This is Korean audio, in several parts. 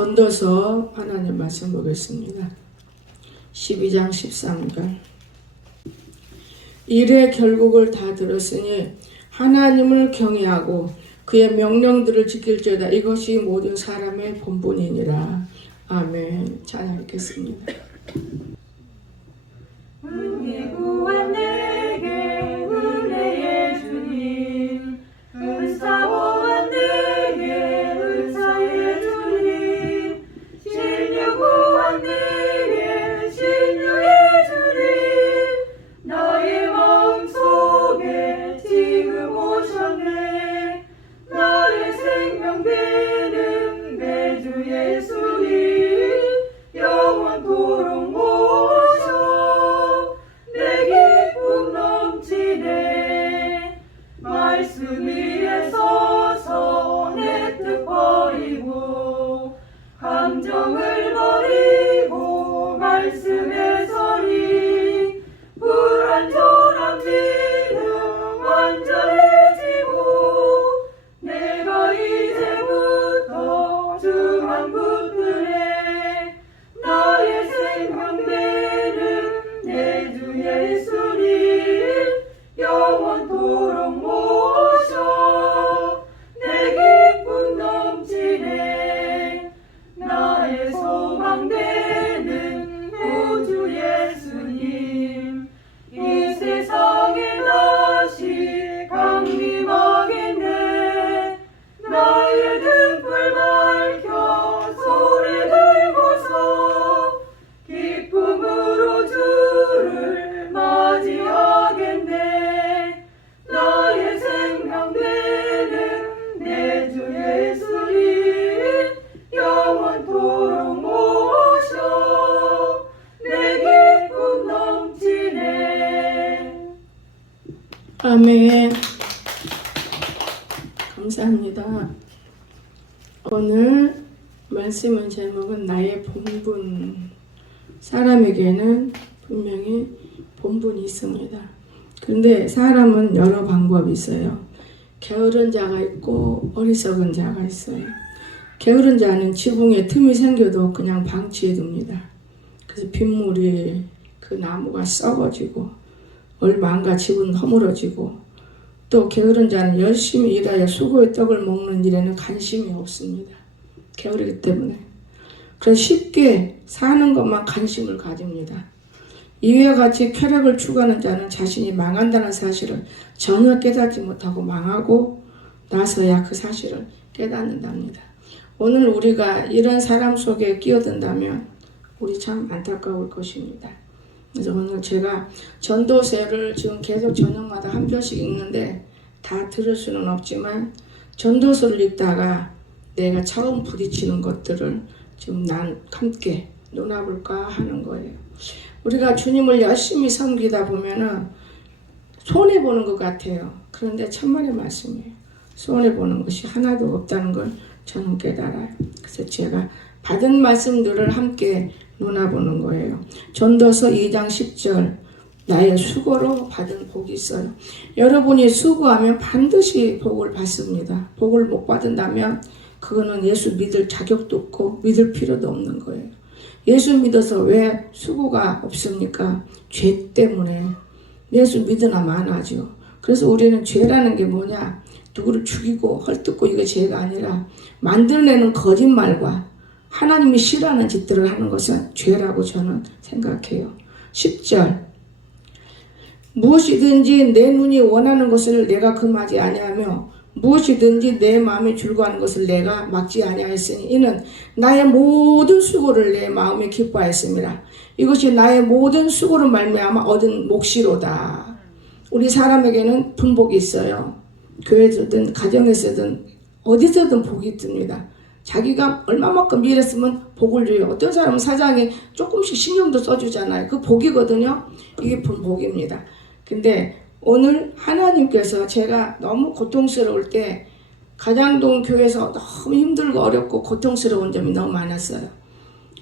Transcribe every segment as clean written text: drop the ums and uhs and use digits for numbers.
전도서 하나님 말씀 보겠습니다. 12장 13절. 일의 결국을 다 들었으니 하나님을 경외하고 그의 명령들을 지킬지어다. 이것이 모든 사람의 본분이니라. 아멘. 찬양하겠습니다. 은혜 구한 내게 은혜의 주님, 은사원 내게 은사의 주님, 신유 구한 내게 신유의 주님, 나의 마음속에 지금 오셨네. 나의 생명 되는 내 주 예수님, 영원토록 모셔 내 기쁨 넘치네. 말씀 위에 서서 내 뜻 버리고 감정을 버리고 말씀에 서리. 불완전한 믿음 완전해지고 내가 이제부터 주만 붙들네. 나의 생명 되는 내 주 예수님, 영원토록 모셔 내 기쁨 넘치네. 나의 소망 되는 구주 예수님, 이 세상에 다시 강림하겠네. 나의 등불 밝혀 손에 들고서 기쁨으로 주를 맞이하겠네. 나의 생명 되는 내 주 예수님, 영원토록 모셔 내 기쁨 넘치네. 아멘. 감사합니다. 오늘 말씀의 제목은 나의 본분. 사람에게는 분명히 본분이 있습니다. 그런데 사람은 여러 방법이 있어요. 게으른 자가 있고 어리석은 자가 있어요. 게으른 자는 지붕에 틈이 생겨도 그냥 방치해 둡니다. 그래서 빗물이 그 나무가 썩어지고 얼마안가 집은 허물어지고, 또 게으른 자는 열심히 일하여 수고의 떡을 먹는 일에는 관심이 없습니다. 게으르기 때문에. 그래서 쉽게 사는 것만 관심을 가집니다. 이와 같이 쾌락을 추구하는 자는 자신이 망한다는 사실을 전혀 깨닫지 못하고 망하고 나서야 그 사실을 깨닫는답니다. 오늘 우리가 이런 사람 속에 끼어든다면 우리 참 안타까울 것입니다. 그래서 오늘 제가 전도서를 지금 계속 저녁마다 한 편씩 읽는데 다 들을 수는 없지만, 전도서를 읽다가 내가 처음 부딪히는 것들을 지금 난 함께 논해볼까 하는 거예요. 우리가 주님을 열심히 섬기다 보면은 손해보는 것 같아요. 그런데 천만의 말씀이에요. 손해보는 것이 하나도 없다는 걸 저는 깨달아요. 그래서 제가 받은 말씀들을 함께 논해보는 거예요. 전도서 2장 10절. 나의 수고로 받은 복이 있어요. 여러분이 수고하면 반드시 복을 받습니다. 복을 못 받는다면 그거는 예수 믿을 자격도 없고 믿을 필요도 없는 거예요. 예수 믿어서 왜 수고가 없습니까? 죄 때문에. 예수 믿으나 마나죠. 그래서 우리는 죄라는 게 뭐냐? 누구를 죽이고 헐뜯고 이거 죄가 아니라 만들어내는 거짓말과 하나님이 싫어하는 짓들을 하는 것은 죄라고 저는 생각해요. 10절. 무엇이든지 내 눈이 원하는 것을 내가 금하지 아니하며 무엇이든지 내 마음이 즐거워하는 것을 내가 막지 아니하였으니 이는 나의 모든 수고를 내 마음에 기뻐하였습니다. 이것이 나의 모든 수고로 말미암아 얻은 몫이로다. 우리 사람에게는 분복이 있어요. 교회에서든 가정에서든 어디서든 복이 듭니다. 자기가 얼마만큼 일했으면 복을 줘요. 어떤 사람은 사장이 조금씩 신경도 써주잖아요. 그 복이거든요. 이게 복입니다. 근데 오늘 하나님께서 제가 너무 고통스러울 때 가장동 교회에서 너무 힘들고 어렵고 고통스러운 점이 너무 많았어요.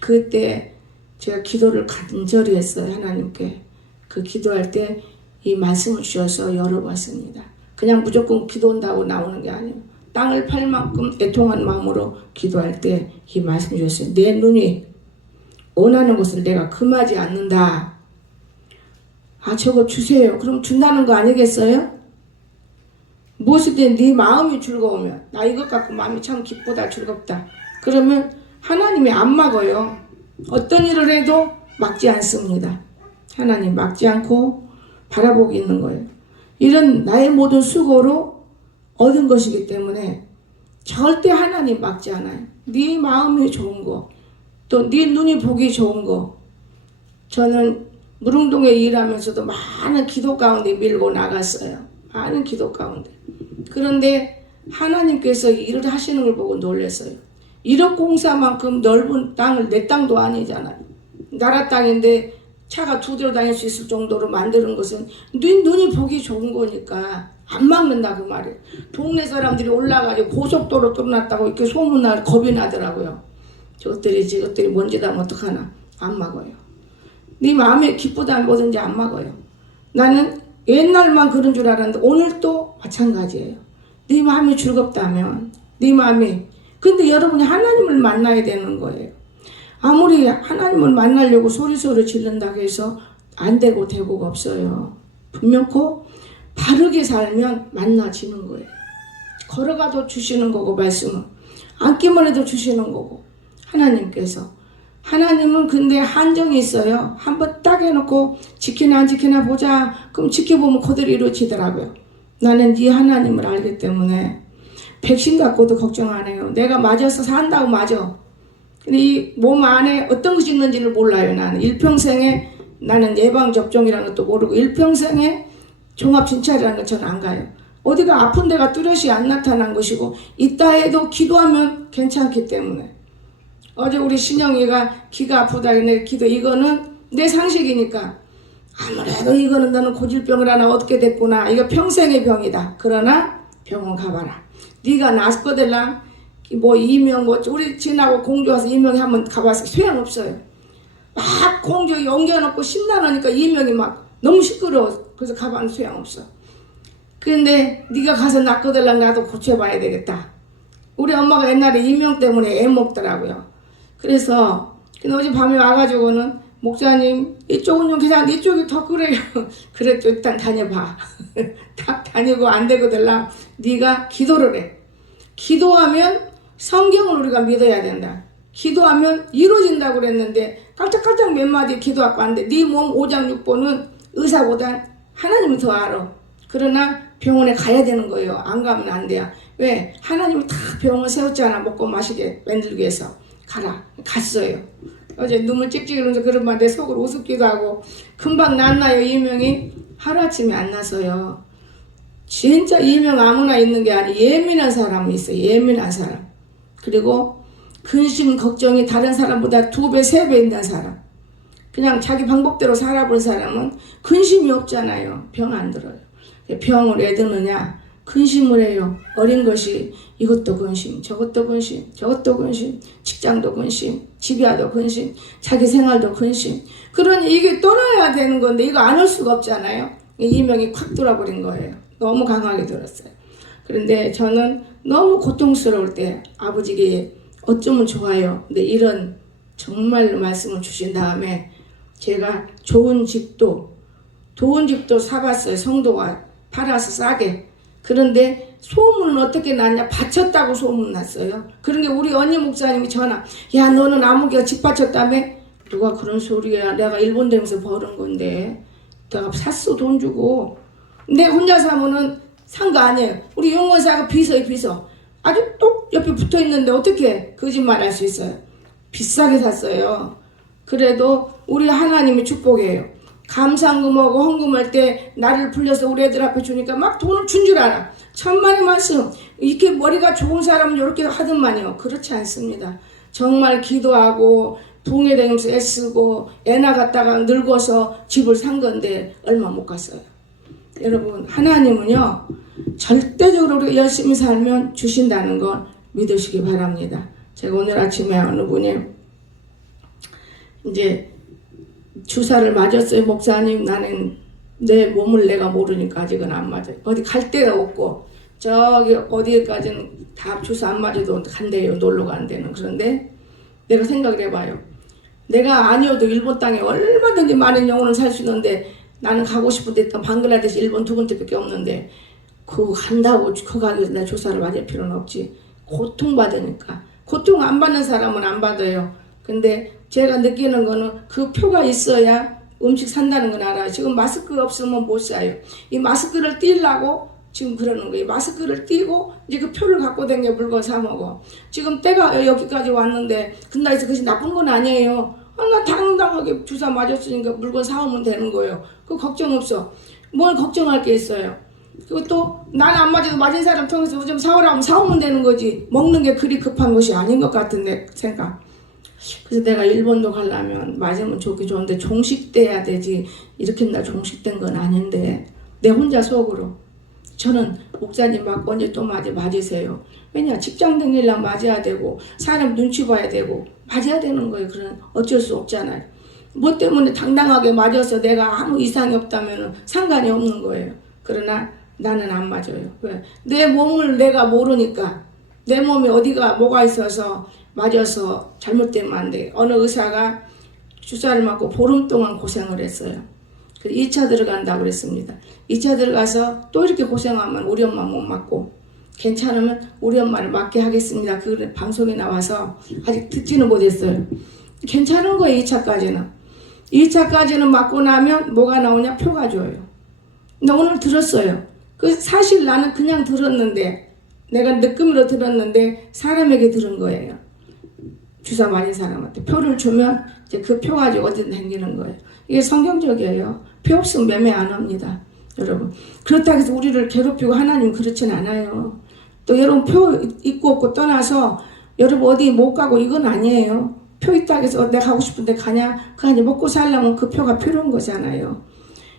그때 제가 기도를 간절히 했어요. 하나님께. 그 기도할 때 이 말씀을 주셔서 열어봤습니다. 그냥 무조건 기도한다고 나오는 게 아니에요. 땅을 팔 만큼 애통한 마음으로 기도할 때 이 말씀 주셨어요. 내 눈이 원하는 것을 내가 금하지 않는다. 아, 저거 주세요. 그럼 준다는 거 아니겠어요? 무엇이든 네 마음이 즐거우면, 나 이것 갖고 마음이 참 기쁘다, 즐겁다, 그러면 하나님이 안 막어요. 어떤 일을 해도 막지 않습니다. 하나님 막지 않고 바라보고 있는 거예요. 이런 나의 모든 수고로 얻은 것이기 때문에 절대 하나님 막지 않아요. 네 마음이 좋은 거, 또 네 눈이 보기 좋은 거. 저는 무릉동에 일하면서도 많은 기도 가운데 밀고 나갔어요. 많은 기도 가운데. 그런데 하나님께서 일을 하시는 걸 보고 놀랐어요. 1억 공사만큼 넓은 땅을, 내 땅도 아니잖아요. 나라 땅인데 차가 2대로 다닐 수 있을 정도로 만드는 것은 눈이 보기 좋은 거니까 안 막는다 그 말이에요. 동네 사람들이 올라가지고 고속도로 뚫어놨다고 이렇게 소문나 겁이 나더라고요. 저것들이 뭔지 다 어떡하나. 안 막아요. 네 마음에 기쁘다 뭐든지 안 막아요. 나는 옛날만 그런 줄 알았는데 오늘도 마찬가지예요. 네 마음이 즐겁다면, 네 마음이, 근데 여러분이 하나님을 만나야 되는 거예요. 아무리 하나님을 만나려고 소리소리 지른다고 해서 안 되고 되고가 없어요. 분명코 바르게 살면 만나지는 거예요. 걸어가도 주시는 거고, 말씀은 앉기만 해도 주시는 거고. 하나님은 근데 한정이 있어요. 한번 딱 해놓고 지키나 안 지키나 보자. 그럼 지켜보면 그대로 이루어지더라고요. 나는 네 하나님을 알기 때문에 백신 갖고도 걱정 안 해요. 내가 맞아서 산다고 맞아. 근데 이 몸 안에 어떤 것이 있는지를 몰라요. 나는 일평생에, 나는 예방접종이라는 것도 모르고 일평생에 종합진찰이라는 것 저는 안 가요. 어디가 아픈 데가 뚜렷이 안 나타난 것이고 있다 해도 기도하면 괜찮기 때문에. 어제 우리 신영이가 귀가 아프다 했는데 기도, 이거는 내 상식이니까 아무래도 이거는 너는 고질병을 하나 얻게 됐구나. 이거 평생의 병이다. 그러나 병원 가봐라. 네가 낫거들랑 뭐 이명 뭐 우리 지나고 공주 와서 이명이 한번 가봤어. 소용없어요. 막 공주 옮겨놓고 신나니까 이명이 막 너무 시끄러워. 그래서 가봤는데 소용없어. 그런데 네가 가서 낫거들랑 나도 고쳐봐야 되겠다. 우리 엄마가 옛날에 이명 때문에 애 먹더라고요. 그래서 어제 밤에 와가지고는 목사님 이쪽은 좀 괜찮은데 이쪽이 더 그래요. 그래 좀 일단 다녀봐. 딱 다니고 안 되거들랑 네가 기도를 해. 기도하면 성경을 우리가 믿어야 된다. 기도하면 이루어진다고 그랬는데 깔짝깔짝 몇 마디 기도하고 안 돼. 네 몸 5장 6번은 의사보다 하나님이 더 알아. 그러나 병원에 가야 되는 거예요. 안 가면 안 돼요. 왜? 하나님이 다 병원 세웠잖아. 먹고 마시게 만들기 위해서. 가라. 갔어요. 어제 눈물 찍찍 이러면서 그런 말 내 속으로 우습기도 하고 금방 낫나요 이명이? 하루아침에 안 나서요. 진짜 이명 아무나 있는 게 아니에요. 예민한 사람이 있어요. 예민한 사람. 그리고 근심 걱정이 다른 사람보다 2배 3배 있는 사람. 그냥 자기 방법대로 살아본 사람은 근심이 없잖아요. 병 안 들어요. 병을 왜 드느냐? 근심을 해요. 어린 것이 이것도 근심, 저것도 근심, 저것도 근심, 직장도 근심, 집야도 근심, 자기 생활도 근심. 그러니 이게 떠나야 되는 건데 이거 안 올 수가 없잖아요. 이명이 콱 돌아버린 거예요. 너무 강하게 들었어요. 그런데 저는 너무 고통스러울 때 아버지께 어쩌면 좋아요. 근데 이런 정말로 말씀을 주신 다음에 제가 좋은 집도 사봤어요. 성도가 팔아서 싸게. 그런데 소문은 어떻게 났냐? 바쳤다고 소문났어요. 그런 게 우리 언니 목사님이 전화, 야 너는 아무개가 집 바쳤다며? 누가 그런 소리야. 내가 일본 다니면서 버는 건데 내가 샀어 돈 주고. 내 혼자 사면은 산 거 아니에요. 우리 용원사가 비서요 비서. 아주 똑 옆에 붙어있는데 어떻게 거짓말 할 수 있어요. 비싸게 샀어요. 그래도 우리 하나님이 축복이에요. 감상금하고 헌금할 때 나를 불려서 우리 애들 앞에 주니까 막 돈을 준 줄 알아. 천만의 말씀. 이렇게 머리가 좋은 사람은 이렇게 하더만요. 그렇지 않습니다. 정말 기도하고 붕에 다니면서 애쓰고 애 나갔다가 늙어서 집을 산 건데 얼마 못 갔어요. 여러분 하나님은요 절대적으로 우리 열심히 살면 주신다는 걸 믿으시기 바랍니다. 제가 오늘 아침에 어느 분이 이제 주사를 맞았어요. 목사님 나는 내 몸을 내가 모르니까 아직은 안 맞아요. 어디 갈 데가 없고 저기 어디까지는 다 주사 안 맞아도 간대요. 놀러 간대는. 그런데 내가 생각을 해봐요. 내가 아니어도 일본 땅에 얼마든지 많은 영혼을 살 수 있는데 나는 가고 싶은 데 있던 방글라데시 일본 두 군데밖에 없는데 그거 간다고 그 가게에서 내가 주사를 맞을 필요는 없지. 고통받으니까. 고통 안 받는 사람은 안 받아요. 근데 제가 느끼는 거는 그 표가 있어야 음식 산다는 건 알아요. 지금 마스크 없으면 못 사요. 이 마스크를 띄려고 지금 그러는 거예요. 마스크를 띄고 이제 그 표를 갖고 다녀 물건 사 먹어. 지금 때가 여기까지 왔는데 근다해서 그것이 나쁜 건 아니에요. 나 당당하게 주사 맞았으니까 물건 사오면 되는 거예요. 그 걱정 없어. 뭘 걱정할 게 있어요. 그리고 또 나는 안 맞아도 맞은 사람 통해서 좀 사오라 하면 사오면 되는 거지. 먹는 게 그리 급한 것이 아닌 것 같은 내 생각. 그래서 내가 일본도 가려면 맞으면 좋긴 좋은데 종식돼야 되지. 이렇게 나 종식된 건 아닌데 내 혼자 속으로 저는 목사님 맞고 언제 또 맞으세요. 왜냐 직장 다니려면 맞아야 되고 사람 눈치 봐야 되고 맞아야 되는 거예요. 그런 어쩔 수 없잖아요. 뭐 때문에 당당하게 맞아서 내가 아무 이상이 없다면 상관이 없는 거예요. 그러나 나는 안 맞아요. 왜? 내 몸을 내가 모르니까 내 몸에 어디가 뭐가 있어서 맞아서 잘못되면 안 돼. 어느 의사가 주사를 맞고 보름 동안 고생을 했어요. 2차 들어간다고 그랬습니다. 2차 들어가서 또 이렇게 고생하면 우리 엄마 못 맞고 괜찮으면 우리 엄마를 맞게 하겠습니다. 그 방송에 나와서 아직 듣지는 못했어요. 괜찮은 거예요. 2차까지는. 2차까지는 맞고 나면 뭐가 나오냐? 표가 줘요. 근데 오늘 들었어요. 그 사실 나는 그냥 들었는데 내가 느낌으로 들었는데 사람에게 들은 거예요. 주사 맞은 사람한테 표를 주면 이제 그 표 가지고 어디든 다니는 거예요. 이게 성경적이에요. 표 없으면 매매 안 합니다. 여러분. 그렇다고 해서 우리를 괴롭히고 하나님 그렇진 않아요. 또 여러분 표 있고 없고 떠나서 여러분 어디 못 가고 이건 아니에요. 표 있다고 해서 내가 가고 싶은데 가냐? 그 아니 먹고 살려면 그 표가 필요한 거잖아요.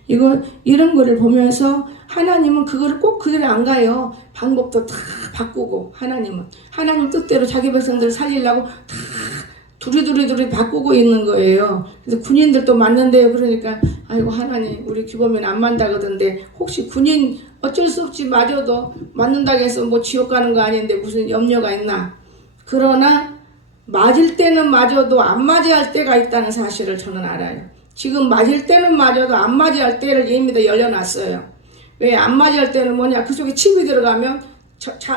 이런 거를 보면서 하나님은 그거를 꼭 그대로 안 가요. 방법도 다 바꾸고 하나님 뜻대로 자기 백성들을 살리려고 다 두리두리 바꾸고 있는 거예요. 그래서 군인들도 맞는데요. 그러니까 아이고 하나님 우리 규범이는 안 맞다거든데 혹시 군인 어쩔 수 없이 맞아도 맞는다고 해서 뭐 지옥 가는 거 아닌데 무슨 염려가 있나. 그러나 맞을 때는 맞아도 안 맞아야 할 때가 있다는 사실을 저는 알아요. 지금 맞을 때는 맞아도 안 맞아야 할 때를 이미 다 열려놨어요. 왜 안 맞아야 할 때는 뭐냐? 그 속에 칩이 들어가면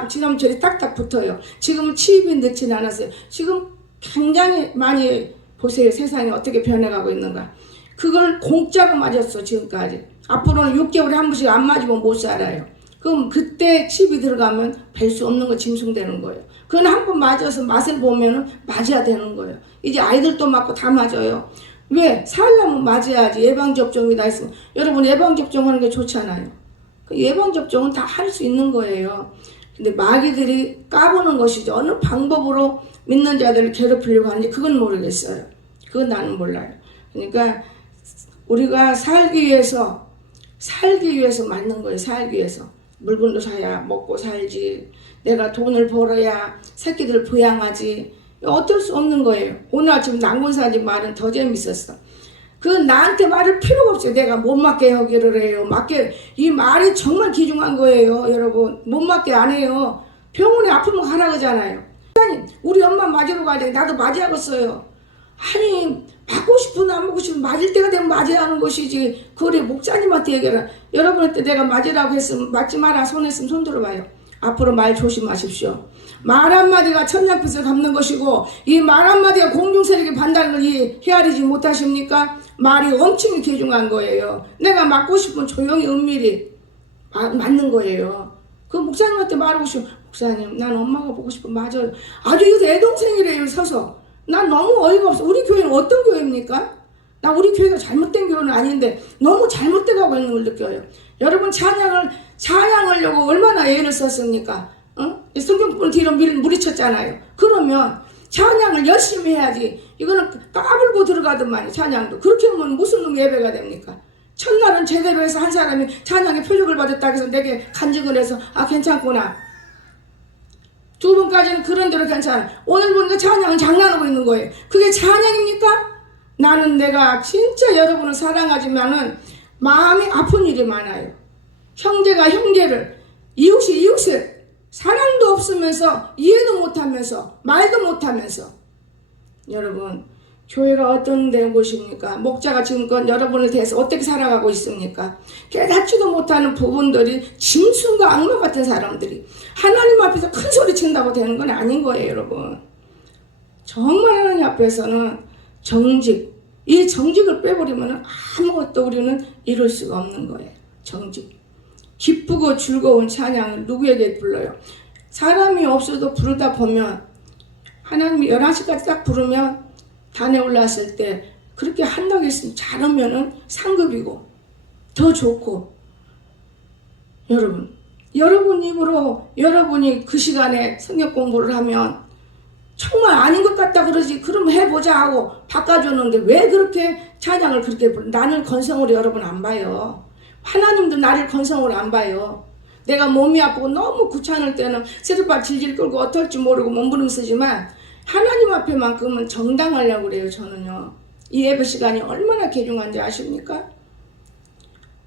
지놈처럼 딱딱 붙어요. 지금은 칩이 넣진 않았어요. 지금 굉장히 많이 보세요. 세상이 어떻게 변해가고 있는가. 그걸 공짜로 맞았어 지금까지. 앞으로는 6개월에 한 번씩 안 맞으면 못 살아요. 그럼 그때 칩이 들어가면 뵐 수 없는 거 짐승되는 거예요. 그건 한 번 맞아서 맛을 보면은 맞아야 되는 거예요. 이제 아이들도 맞고 다 맞아요. 왜? 살려면 맞아야지. 예방접종이다 했으면. 여러분 예방접종하는 게 좋잖아요. 그 예방접종은 다 할 수 있는 거예요. 근데 마귀들이 까보는 것이죠. 어느 방법으로 믿는 자들을 괴롭히려고 하는지 그건 모르겠어요. 그건 나는 몰라요. 그러니까 우리가 살기 위해서 맞는 거예요. 살기 위해서. 물건도 사야 먹고 살지. 내가 돈을 벌어야 새끼들 부양하지. 어쩔 수 없는 거예요. 오늘 아침 난군사님 말은 더 재밌었어. 그 나한테 말을 필요가 없어요. 내가 못 맞게 하기를 해요. 이 말이 정말 귀중한 거예요. 여러분 못 맞게 안 해요. 병원에 아프면 가라 그러잖아요. 아니 우리 엄마 맞으러 가야 돼. 나도 맞아야겠어요. 아니 맞고 싶으면 안 먹고 싶으면 맞을 때가 되면 맞아야 하는 것이지. 그래 목사님한테 얘기해라. 여러분한테 내가 맞으라고 했으면 맞지 마라. 손 했으면 손 들어봐요. 앞으로 말 조심하십시오. 말 한마디가 천냥빚을 갚는 것이고 이 말 한마디가 공중세력의 반달을 헤아리지 못하십니까? 말이 엄청 귀중한 거예요. 내가 맞고 싶으면 조용히 은밀히 맞는 거예요. 그 목사님한테 말하고 싶으면 목사님 난 엄마가 보고 싶으면 맞아요. 아주 이거 애동생이래요. 서서. 난 너무 어이가 없어. 우리 교회는 어떤 교회입니까? 나 우리 교회가 잘못된 교회는 아닌데 너무 잘못돼 가고 있는 걸 느껴요. 여러분 찬양하려고 얼마나 애를 썼습니까? 성경뿐 뒤로 무리쳤잖아요. 그러면 찬양을 열심히 해야지. 이거는 까불고 들어가더만 찬양도. 그렇게 하면 무슨 놈 예배가 됩니까? 첫날은 제대로 해서 한 사람이 찬양의 표적을 받았다고 해서 내게 간증을 해서 괜찮구나. 두 번까지는 그런 대로 괜찮아. 오늘 보니까 찬양은 장난하고 있는 거예요. 그게 찬양입니까? 나는 내가 진짜 여러분을 사랑하지만은 마음이 아픈 일이 많아요. 형제가 형제를, 이웃이 이웃을 사랑도 없으면서 이해도 못하면서 말도 못하면서. 여러분, 교회가 어떤 곳입니까? 목자가 지금껏 여러분을 대해서 어떻게 살아가고 있습니까? 깨닫지도 못하는 부분들이 짐승과 악마 같은 사람들이 하나님 앞에서 큰 소리 친다고 되는 건 아닌 거예요, 여러분. 정말 하나님 앞에서는 정직, 이 정직을 빼버리면 아무것도 우리는 이룰 수가 없는 거예요. 정직. 기쁘고 즐거운 찬양을 누구에게 불러요? 사람이 없어도 부르다 보면 하나님이 11시까지 딱 부르면 단에 올랐을 때 그렇게 한다고 했으면 잘하면은 상급이고 더 좋고. 여러분 입으로 여러분이 그 시간에 성경 공부를 하면 정말 아닌 것 같다 그러지, 그럼 해보자 하고 바꿔줬는데 왜 그렇게 찬양을 그렇게 나는 건성으로 여러분 안 봐요. 하나님도 나를 건성으로 안 봐요. 내가 몸이 아프고 너무 귀찮을 때는 세르바 질질 끌고 어떨지 모르고 몸부림쓰지만 하나님 앞에만큼은 정당하려고 그래요. 저는요. 이 예배 시간이 얼마나 귀중한지 아십니까?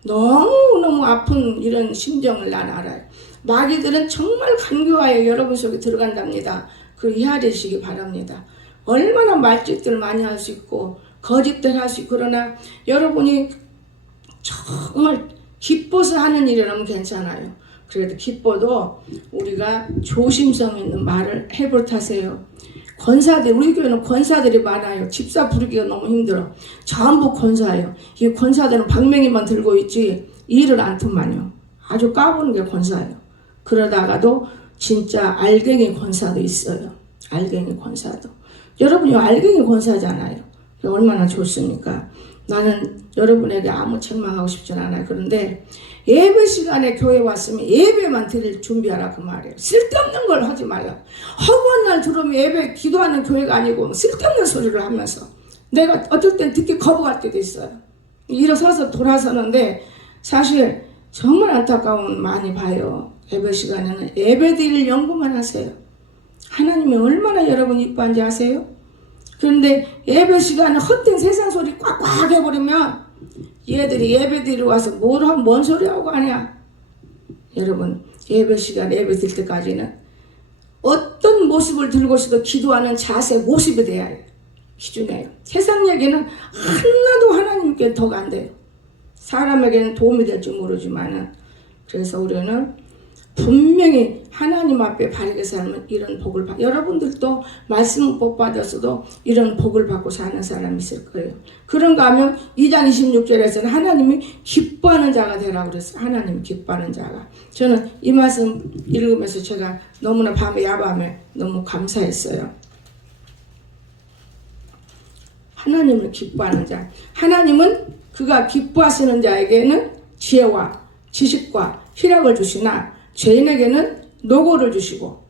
너무너무 아픈 이런 심정을 난 알아요. 마귀들은 정말 간교하여 여러분 속에 들어간답니다. 그 이해하시기 바랍니다. 얼마나 말짓들 많이 할 수 있고 거짓들 할 수 있고, 그러나 여러분이 정말 기뻐서 하는 일이라면 괜찮아요. 그래도 기뻐도 우리가 조심성 있는 말을 해볼 타세요. 권사들, 우리 교회는 권사들이 많아요. 집사 부르기가 너무 힘들어. 전부 권사예요. 이 권사들은 방맹이만 들고 있지 일을 안 틈만요. 아주 까부는 게 권사예요. 그러다가도 진짜 알갱이 권사도 있어요. 알갱이 권사도. 여러분이 알갱이 권사잖아요. 얼마나 좋습니까? 나는 여러분에게 아무 책망하고 싶진 않아요. 그런데 예배 시간에 교회 왔으면 예배만 드릴 준비하라 그 말이에요. 쓸데없는 걸 하지 말라. 허구한 날 들으면 예배 기도하는 교회가 아니고 쓸데없는 소리를 하면서 내가 어떨 땐 듣기 거부할 때도 있어요. 일어서서 돌아서는데 사실 정말 안타까운 많이 봐요. 예배 시간에는 예배 드릴 연구만 하세요. 하나님이 얼마나 여러분 이뻐한지 아세요? 그런데 예배 시간에 헛된 세상 소리 꽉꽉 해버리면 얘들이 예배 드리러 와서 뭔 소리 하고 가냐. 여러분, 예배 시간에 예배 드릴 때까지는 어떤 모습을 들고서도 기도하는 자세, 모습이 돼야 해요. 기준이에요. 세상 얘기는 하나도 하나님께 덕 안 돼요. 사람에게는 도움이 될지 모르지만은. 그래서 우리는 분명히 하나님 앞에 바르게 살면 이런 복을 받고, 여러분들도 말씀 복 받았어도 이런 복을 받고 사는 사람이 있을 거예요. 그런가 하면 2장 26절에서는 하나님이 기뻐하는 자가 되라고 그랬어요. 하나님이 기뻐하는 자가. 저는 이 말씀 읽으면서 제가 너무나 밤에 야밤에 너무 감사했어요. 하나님을 기뻐하는 자. 하나님은 그가 기뻐하시는 자에게는 지혜와 지식과 희락을 주시나 죄인에게는 노고를 주시고,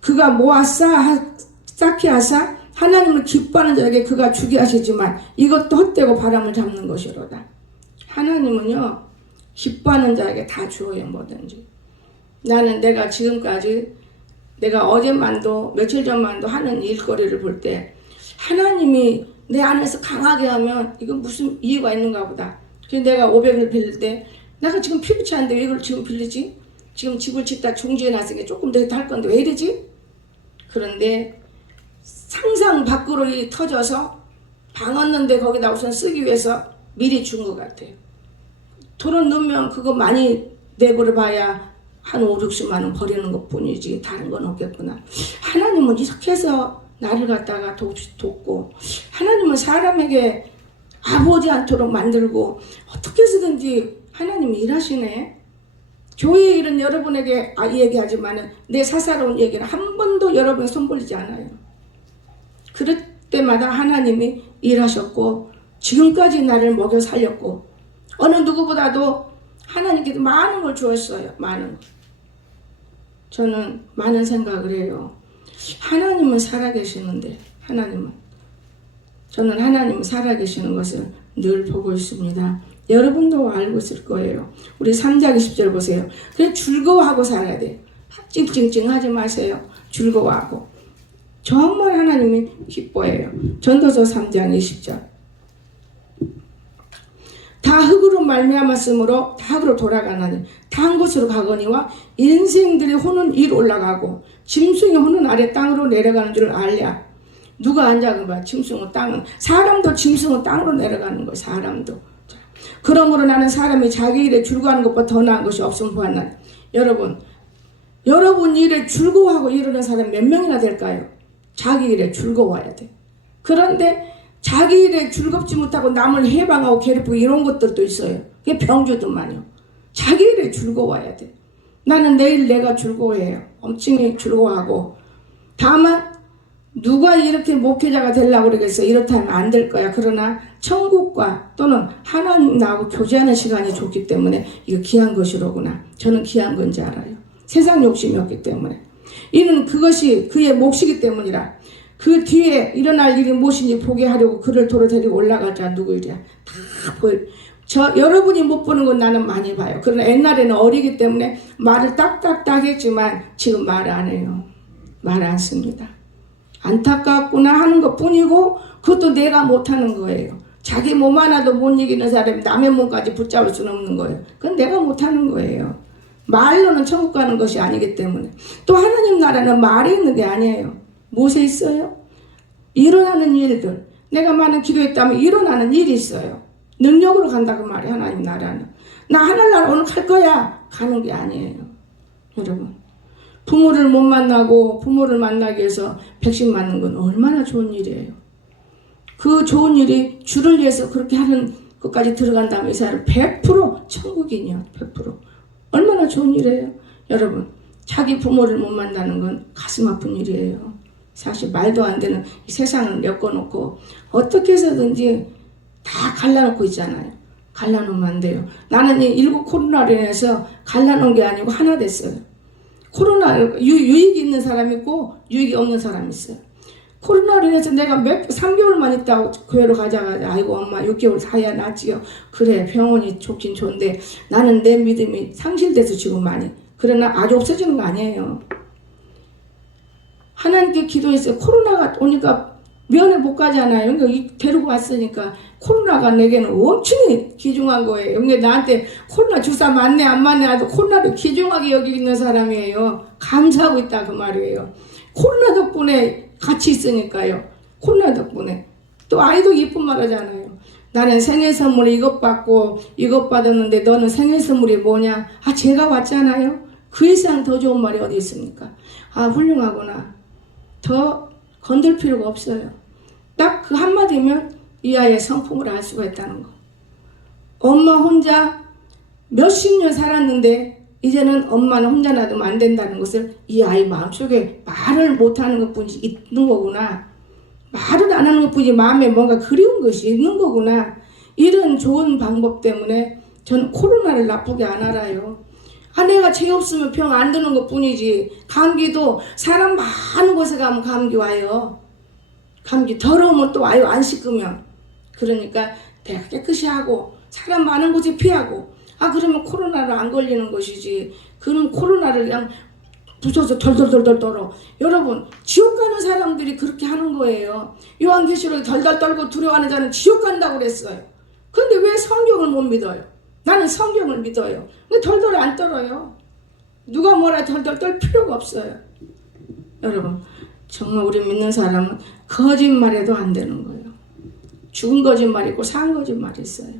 그가 모아 쌓게 하사 하나님을 기뻐하는 자에게 그가 주게 하시지만 이것도 헛되고 바람을 잡는 것이로다. 하나님은요 기뻐하는 자에게 다 주어요. 뭐든지. 나는 내가 지금까지 내가 어제만도 며칠 전만도 하는 일거리를 볼 때 하나님이 내 안에서 강하게 하면 이건 무슨 이유가 있는가 보다. 그래서 내가 500을 빌릴 때 내가 지금 피부치 않은데 왜 이걸 지금 빌리지? 지금 집을 짓다 중지해 놨으니까 조금 더 할 건데 왜 이러지? 그런데 상상 밖으로 터져서 방 얻는데 거기다 우선 쓰기 위해서 미리 준 것 같아요. 돈은 넣으면 그거 많이 내버려 봐야 한 5, 60만 원 버리는 것 뿐이지 다른 건 없겠구나. 하나님은 이렇게 해서 나를 갖다가 돕고, 하나님은 사람에게 아버지 않도록 만들고 어떻게 해서든지 하나님이 일하시네. 교회 일은 여러분에게 얘기하지만 내 사사로운 얘기는 한 번도 여러분에 손벌리지 않아요. 그럴 때마다 하나님이 일하셨고 지금까지 나를 먹여 살렸고 어느 누구보다도 하나님께서 많은 걸 주었어요. 많은 걸. 저는 많은 생각을 해요. 하나님은 살아계시는데 저는 하나님은 살아계시는 것을 늘 보고 있습니다. 여러분도 알고 있을 거예요. 우리 3장 20절 보세요. 그래 즐거워하고 살아야 돼요. 찡찡찡 하지 마세요. 즐거워하고. 정말 하나님이 기뻐해요. 전도서 3장 20절. 다 흙으로 말미암았으므로 다 흙으로 돌아가나니 다한 곳으로 가거니와 인생들의 혼은 위로 올라가고 짐승의 혼은 아래 땅으로 내려가는 줄 알랴. 누가 앉아 봐. 짐승은 땅은 사람도 짐승은 땅으로 내려가는 거예요. 사람도. 자, 그러므로 나는 사람이 자기 일에 즐거워하는 것보다 더 나은 것이 없음 보았나. 여러분 일에 즐거워하고 이러는 사람 몇 명이나 될까요? 자기 일에 즐거워야 돼. 그런데 자기 일에 즐겁지 못하고 남을 해방하고 괴롭히고 이런 것들도 있어요. 그게 병주들만요. 자기 일에 즐거워야 돼. 나는 내일 내가 즐거워해요. 엄청 즐거워하고. 다만 누가 이렇게 목회자가 되려고 그러겠어. 이렇다면 안 될 거야. 그러나 천국과 또는 하나님 나하고 교제하는 시간이 좋기 때문에 이거 귀한 것이로구나. 저는 귀한 건지 알아요. 세상 욕심이 없기 때문에. 이는 그것이 그의 몫이기 때문이라. 그 뒤에 일어날 일이 무엇인지 보게 하려고 그를 도로 데리고 올라갈 자 누구이랴. 다 보여. 여러분이 못 보는 건 나는 많이 봐요. 그러나 옛날에는 어리기 때문에 말을 딱딱딱 했지만 지금 말 안 해요. 말 안 씁니다. 안타깝구나 하는 것 뿐이고 그것도 내가 못하는 거예요. 자기 몸 하나도 못 이기는 사람이 남의 몸까지 붙잡을 수는 없는 거예요. 그건 내가 못하는 거예요. 말로는 천국 가는 것이 아니기 때문에. 또 하나님 나라는 말이 있는 게 아니에요. 무엇에 있어요? 일어나는 일들. 내가 많은 기도했다면 일어나는 일이 있어요. 능력으로 간다고 말이에요. 하나님 나라는. 나 하늘 나라 오늘 갈 거야. 가는 게 아니에요. 여러분. 부모를 못 만나고 부모를 만나기 위해서 백신 맞는 건 얼마나 좋은 일이에요. 그 좋은 일이 주를 위해서 그렇게 하는 것까지 들어간다면 이 사람 100% 천국인이요. 100%. 얼마나 좋은 일이에요. 여러분. 자기 부모를 못 만나는 건 가슴 아픈 일이에요. 사실 말도 안 되는 이 세상을 엮어놓고 어떻게 해서든지 다 갈라놓고 있잖아요. 갈라놓으면 안 돼요. 나는 이 일곱 코로나로 인해서 갈라놓은 게 아니고 하나 됐어요. 코로나 유익이 있는 사람이 있고 유익이 없는 사람이 있어요. 코로나로 인해서 내가 3개월만 있다고 교회로 가자마자 아이고 엄마 6개월 다해야 낫지요. 그래 병원이 좋긴 좋은데 나는 내 믿음이 상실돼서 지금 많이. 그러나 아주 없어지는 거 아니에요. 하나님께 기도했어요. 코로나가 오니까 면회 못 가잖아요. 그러니까 데리고 왔으니까 코로나가 내게는 엄청 귀중한 거예요. 근데 나한테 코로나 주사 맞네 안 맞네 하도 코로나를 귀중하게 여기고 있는 사람이에요. 감사하고 있다 그 말이에요. 코로나 덕분에 같이 있으니까요. 코로나 덕분에. 또 아이도 이쁜 말 하잖아요. 나는 생일 선물 이것 받고 이것 받았는데 너는 생일 선물이 뭐냐? 아 제가 왔잖아요. 그 이상 더 좋은 말이 어디 있습니까? 아 훌륭하구나. 더 건들 필요가 없어요. 딱 그 한마디면 이 아이의 성품을 알 수가 있다는 거. 엄마 혼자 몇십 년 살았는데 이제는 엄마는 혼자 놔두면 안 된다는 것을 이 아이 마음속에 말을 못하는 것뿐이 있는 거구나. 말을 안 하는 것뿐이 마음에 뭔가 그리운 것이 있는 거구나. 이런 좋은 방법 때문에 저는 코로나를 나쁘게 안 알아요. 내가 죄 없으면 병 안 드는 것 뿐이지. 감기도 사람 많은 곳에 가면 감기 와요. 감기 더러우면 또 와요. 안 씻으면. 그러니까 내가 깨끗이 하고 사람 많은 곳에 피하고 그러면 코로나를 안 걸리는 것이지. 그는 코로나를 그냥 부숴서 덜덜덜덜 떨어. 여러분 지옥 가는 사람들이 그렇게 하는 거예요. 요한계시록에 덜덜 떨고 두려워하는 자는 지옥 간다고 그랬어요. 그런데 왜 성경을 못 믿어요? 나는 성경을 믿어요. 근데 덜덜 안 떨어요. 누가 뭐라 덜덜 떨 필요가 없어요. 여러분 정말 우리 믿는 사람은 거짓말해도 안 되는 거예요. 죽은 거짓말이 있고 산 거짓말이 있어요.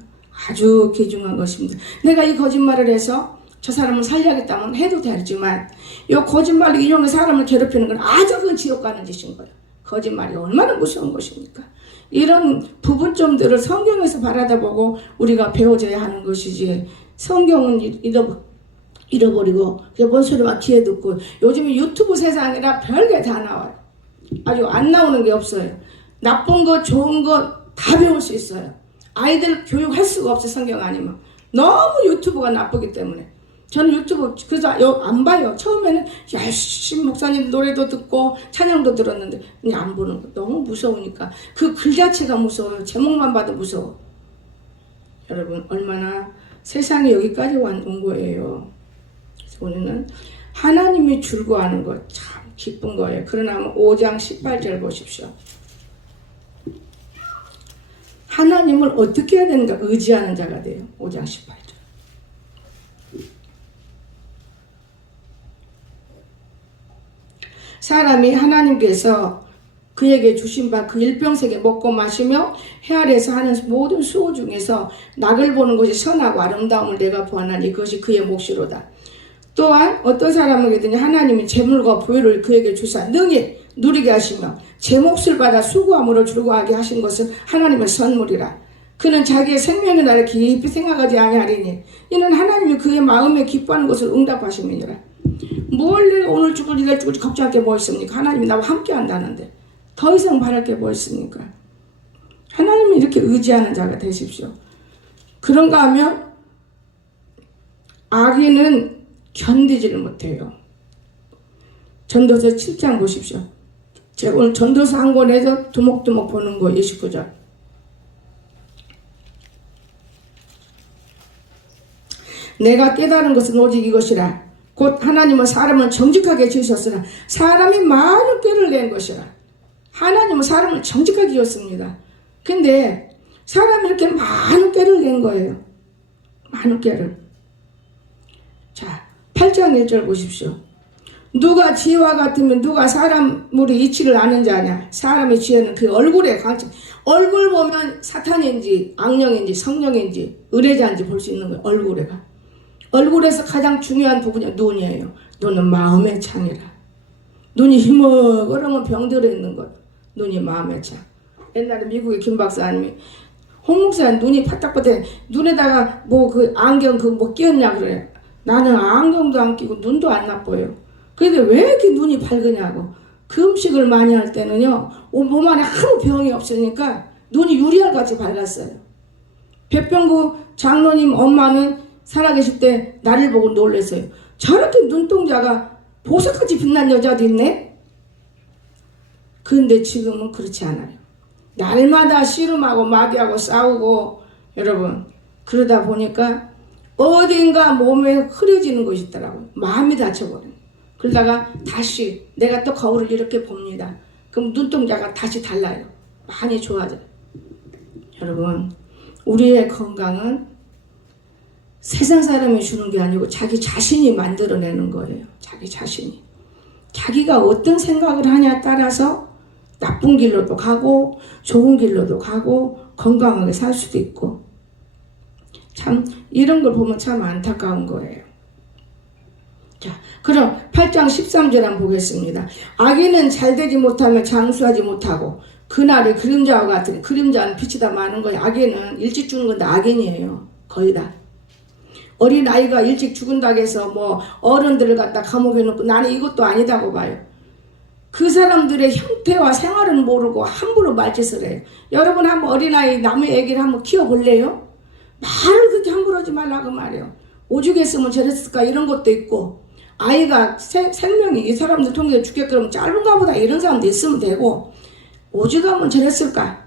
아주 귀중한 것입니다. 내가 이 거짓말을 해서 저 사람을 살려야겠다면 해도 되지만 이 거짓말을 이용해 사람을 괴롭히는 건 아주 그 지옥 가는 짓인 거예요. 거짓말이 얼마나 무서운 것입니까? 이런 부분점들을 성경에서 바라다보고 우리가 배워져야 하는 것이지 성경은 잃어버리고 뭔 소리만 귀에 듣고 요즘에 유튜브 세상이라 별게 다 나와요. 아주 안 나오는 게 없어요. 나쁜 거 좋은 거 다 배울 수 있어요. 아이들 교육할 수가 없어요. 성경 아니면. 너무 유튜브가 나쁘기 때문에. 저는 유튜브 그래서 안 봐요. 처음에는 열심히 목사님 노래도 듣고 찬양도 들었는데 그냥 안 보는 거. 너무 무서우니까. 그 글 자체가 무서워요. 제목만 봐도 무서워. 여러분 얼마나 세상이 여기까지 온 거예요. 그래서 우리는 하나님이 즐거워하는 것 참 기쁜 거예요. 그러나 5장 18절 보십시오. 하나님을 어떻게 해야 되는가 의지하는 자가 돼요. 5장 18절. 사람이 하나님께서 그에게 주신 바 그 일평생에 먹고 마시며 해 아래에서 하는 모든 수호 중에서 낙을 보는 것이 선하고 아름다움을 내가 보았나니 그것이 그의 몫이로다. 또한 어떤 사람에게든지 하나님이 재물과 부유를 그에게 주사 능히 누리게 하시며 제 몫을 받아 수고함으로 즐거워하게 하신 것은 하나님의 선물이라. 그는 자기의 생명의 날을 깊이 생각하지 아니하리니 이는 하나님이 그의 마음에 기뻐하는 것을 응답하심이니라. 뭘 내가 오늘 죽을지 내일 죽을지 걱정할 게 뭐 있습니까? 하나님이 나와 함께 한다는데 더 이상 바랄 게 뭐 있습니까? 하나님을 이렇게 의지하는 자가 되십시오. 그런가 하면 악인은 견디지를 못해요. 전도서 7장 보십시오. 제가 오늘 전도서 한 권에서 두목두목 보는 거 29절. 내가 깨달은 것은 오직 이것이라. 곧 하나님은 사람을 정직하게 지으셨으나 사람이 많은 꾀를 낸 것이라. 하나님은 사람을 정직하게 지었습니다. 근데 사람이 이렇게 많은 꾀를 낸 거예요. 많은 꾀를. 자, 8장 1절 보십시오. 누가 지혜와 같으면 누가 사람으로 이치를 아는 자냐. 사람의 지혜는 그 얼굴에 관점. 얼굴 보면 사탄인지 악령인지 성령인지 의뢰자인지 볼 수 있는 거예요. 얼굴에서 가장 중요한 부분이 눈이에요. 눈은 마음의 창이라. 눈이 희먹으면 병들어 있는 것. 눈이 마음의 창. 옛날에 미국의 김 박사님이 홍 목사님 눈이 파닥파닥 눈에다가 뭐 그 안경 그 뭐 끼었냐 그래요. 나는 안경도 안 끼고 눈도 안 나빠요. 그런데 왜 이렇게 눈이 밝으냐고. 그 음식을 많이 할 때는요 몸 안에 아무 병이 없으니까 눈이 유리알같이 밝았어요. 백병구 장로님 엄마는 살아계실 때 나를 보고 놀랐어요. 저렇게 눈동자가 보석같이 빛난 여자도 있네? 그런데 지금은 그렇지 않아요. 날마다 씨름하고 마귀하고 싸우고 여러분 그러다 보니까 어딘가 몸에 흐려지는 것이 있더라고요. 마음이 다쳐버려요. 그러다가 다시 내가 또 거울을 이렇게 봅니다. 그럼 눈동자가 다시 달라요. 많이 좋아져요. 여러분 우리의 건강은 세상 사람이 주는 게 아니고 자기 자신이 만들어내는 거예요. 자기 자신이. 자기가 어떤 생각을 하냐에 따라서 나쁜 길로도 가고 좋은 길로도 가고 건강하게 살 수도 있고 참 이런 걸 보면 참 안타까운 거예요. 자, 그럼 8장 13절 한번 보겠습니다. 악인은 잘되지 못하면 장수하지 못하고 그날의 그림자와 같은 그림자는 빛이 다 많은 거예요. 악인은 일찍 죽는 건데 악인이에요. 거의 다. 어린 아이가 일찍 죽은다고 해서 뭐 어른들을 갖다 감옥에 넣고 나는 이것도 아니다고 봐요. 그 사람들의 형태와 생활은 모르고 함부로 말짓을 해요. 여러분 한번 어린아이 남의 애기를 한번 키워볼래요? 말을 그렇게 함부로 하지 말라고 말이에요. 오죽했으면 저랬을까 이런 것도 있고 아이가 생명이 이 사람들 통해서 죽겠거면 짧은가 보다 이런 사람도 있으면 되고 오죽하면 저랬을까.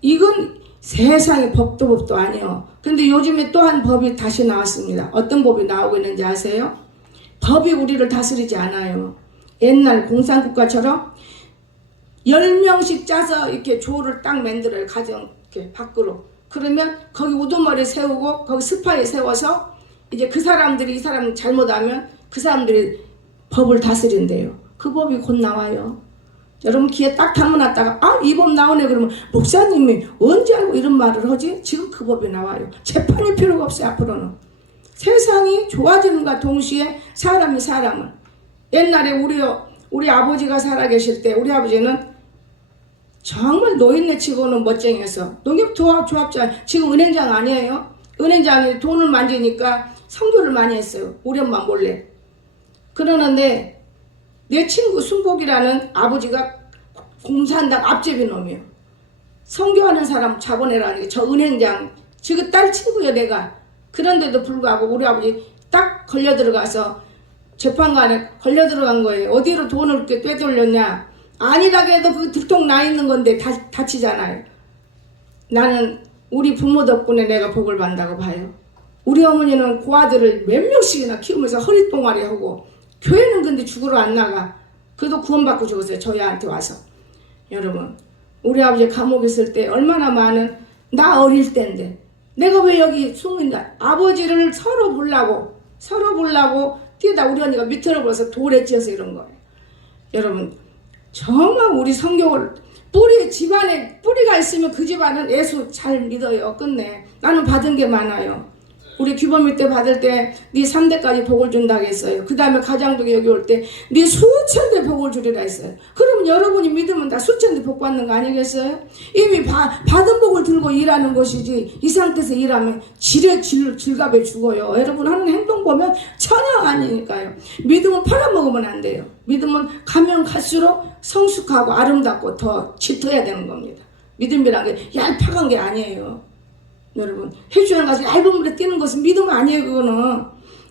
이건 세상의 법도 아니에요. 근데 요즘에 또 한 법이 다시 나왔습니다. 어떤 법이 나오고 있는지 아세요? 법이 우리를 다스리지 않아요. 옛날 공산국가처럼 10명씩 짜서 이렇게 조를 딱 만들어요. 가정 이렇게 밖으로. 그러면 거기 우두머리 세우고 거기 스파이 세워서 이제 그 사람들이 이 사람 잘못하면 그 사람들이 법을 다스린대요. 그 법이 곧 나와요. 여러분 귀에 딱 담아놨다가 이 법 나오네 그러면 목사님이 언제 알고 이런 말을 하지? 지금 그 법이 나와요. 재판이 필요가 없어요. 앞으로는. 세상이 좋아지는과 동시에 사람이 사람을. 옛날에 우리 아버지가 살아계실 때 우리 아버지는 정말 노인네 치고는 멋쟁이였어. 농협조합장 지금 은행장 아니에요. 은행장이 돈을 만지니까 선교를 많이 했어요. 우리 엄마 몰래. 그러는데 내 친구 순복이라는 아버지가 공산당 앞제비 놈이에요. 선교하는 사람 잡아내라는 게 저 은행장 지금 딸 친구야 내가. 그런데도 불구하고 우리 아버지 딱 걸려 들어가서 재판관에 걸려 들어간 거예요. 어디로 돈을 이렇게 빼돌렸냐. 아니라고 해도 그 들통 나 있는 건데 다치잖아요. 나는 우리 부모 덕분에 내가 복을 받는다고 봐요. 우리 어머니는 고아들을 몇 명씩이나 키우면서 허리똥아리 하고 교회는 근데 죽으러 안 나가. 그래도 구원받고 죽었어요. 저희한테 와서. 여러분 우리 아버지 감옥에 있을 때 얼마나 많은 나 어릴 때인데 내가 왜 여기 숨는다. 아버지를 서로 보려고 뛰다 우리 언니가 밑으로 불어서 돌에 찧어서 이런 거예요. 여러분 정말 우리 성경을 집안에 뿌리가 있으면 그 집안은 예수 잘 믿어요. 끝내. 나는 받은 게 많아요. 우리 규범일 때 받을 때 네 3대까지 복을 준다고 했어요. 그 다음에 가장독에 여기 올 때 네 수천 대 복을 주리라 했어요. 그러면 여러분이 믿으면 다 수천 대 복 받는 거 아니겠어요? 이미 받은 복을 들고 일하는 것이지 이 상태에서 일하면 질갑에 죽어요. 여러분 하는 행동 보면 전혀 아니니까요. 믿음은 팔아먹으면 안 돼요. 믿음은 가면 갈수록 성숙하고 아름답고 더 짙어야 되는 겁니다. 믿음이란 게 얄팍한 게 아니에요. 여러분 해주는 가서 얇은 물에 뛰는 것은 믿음 아니에요. 그거는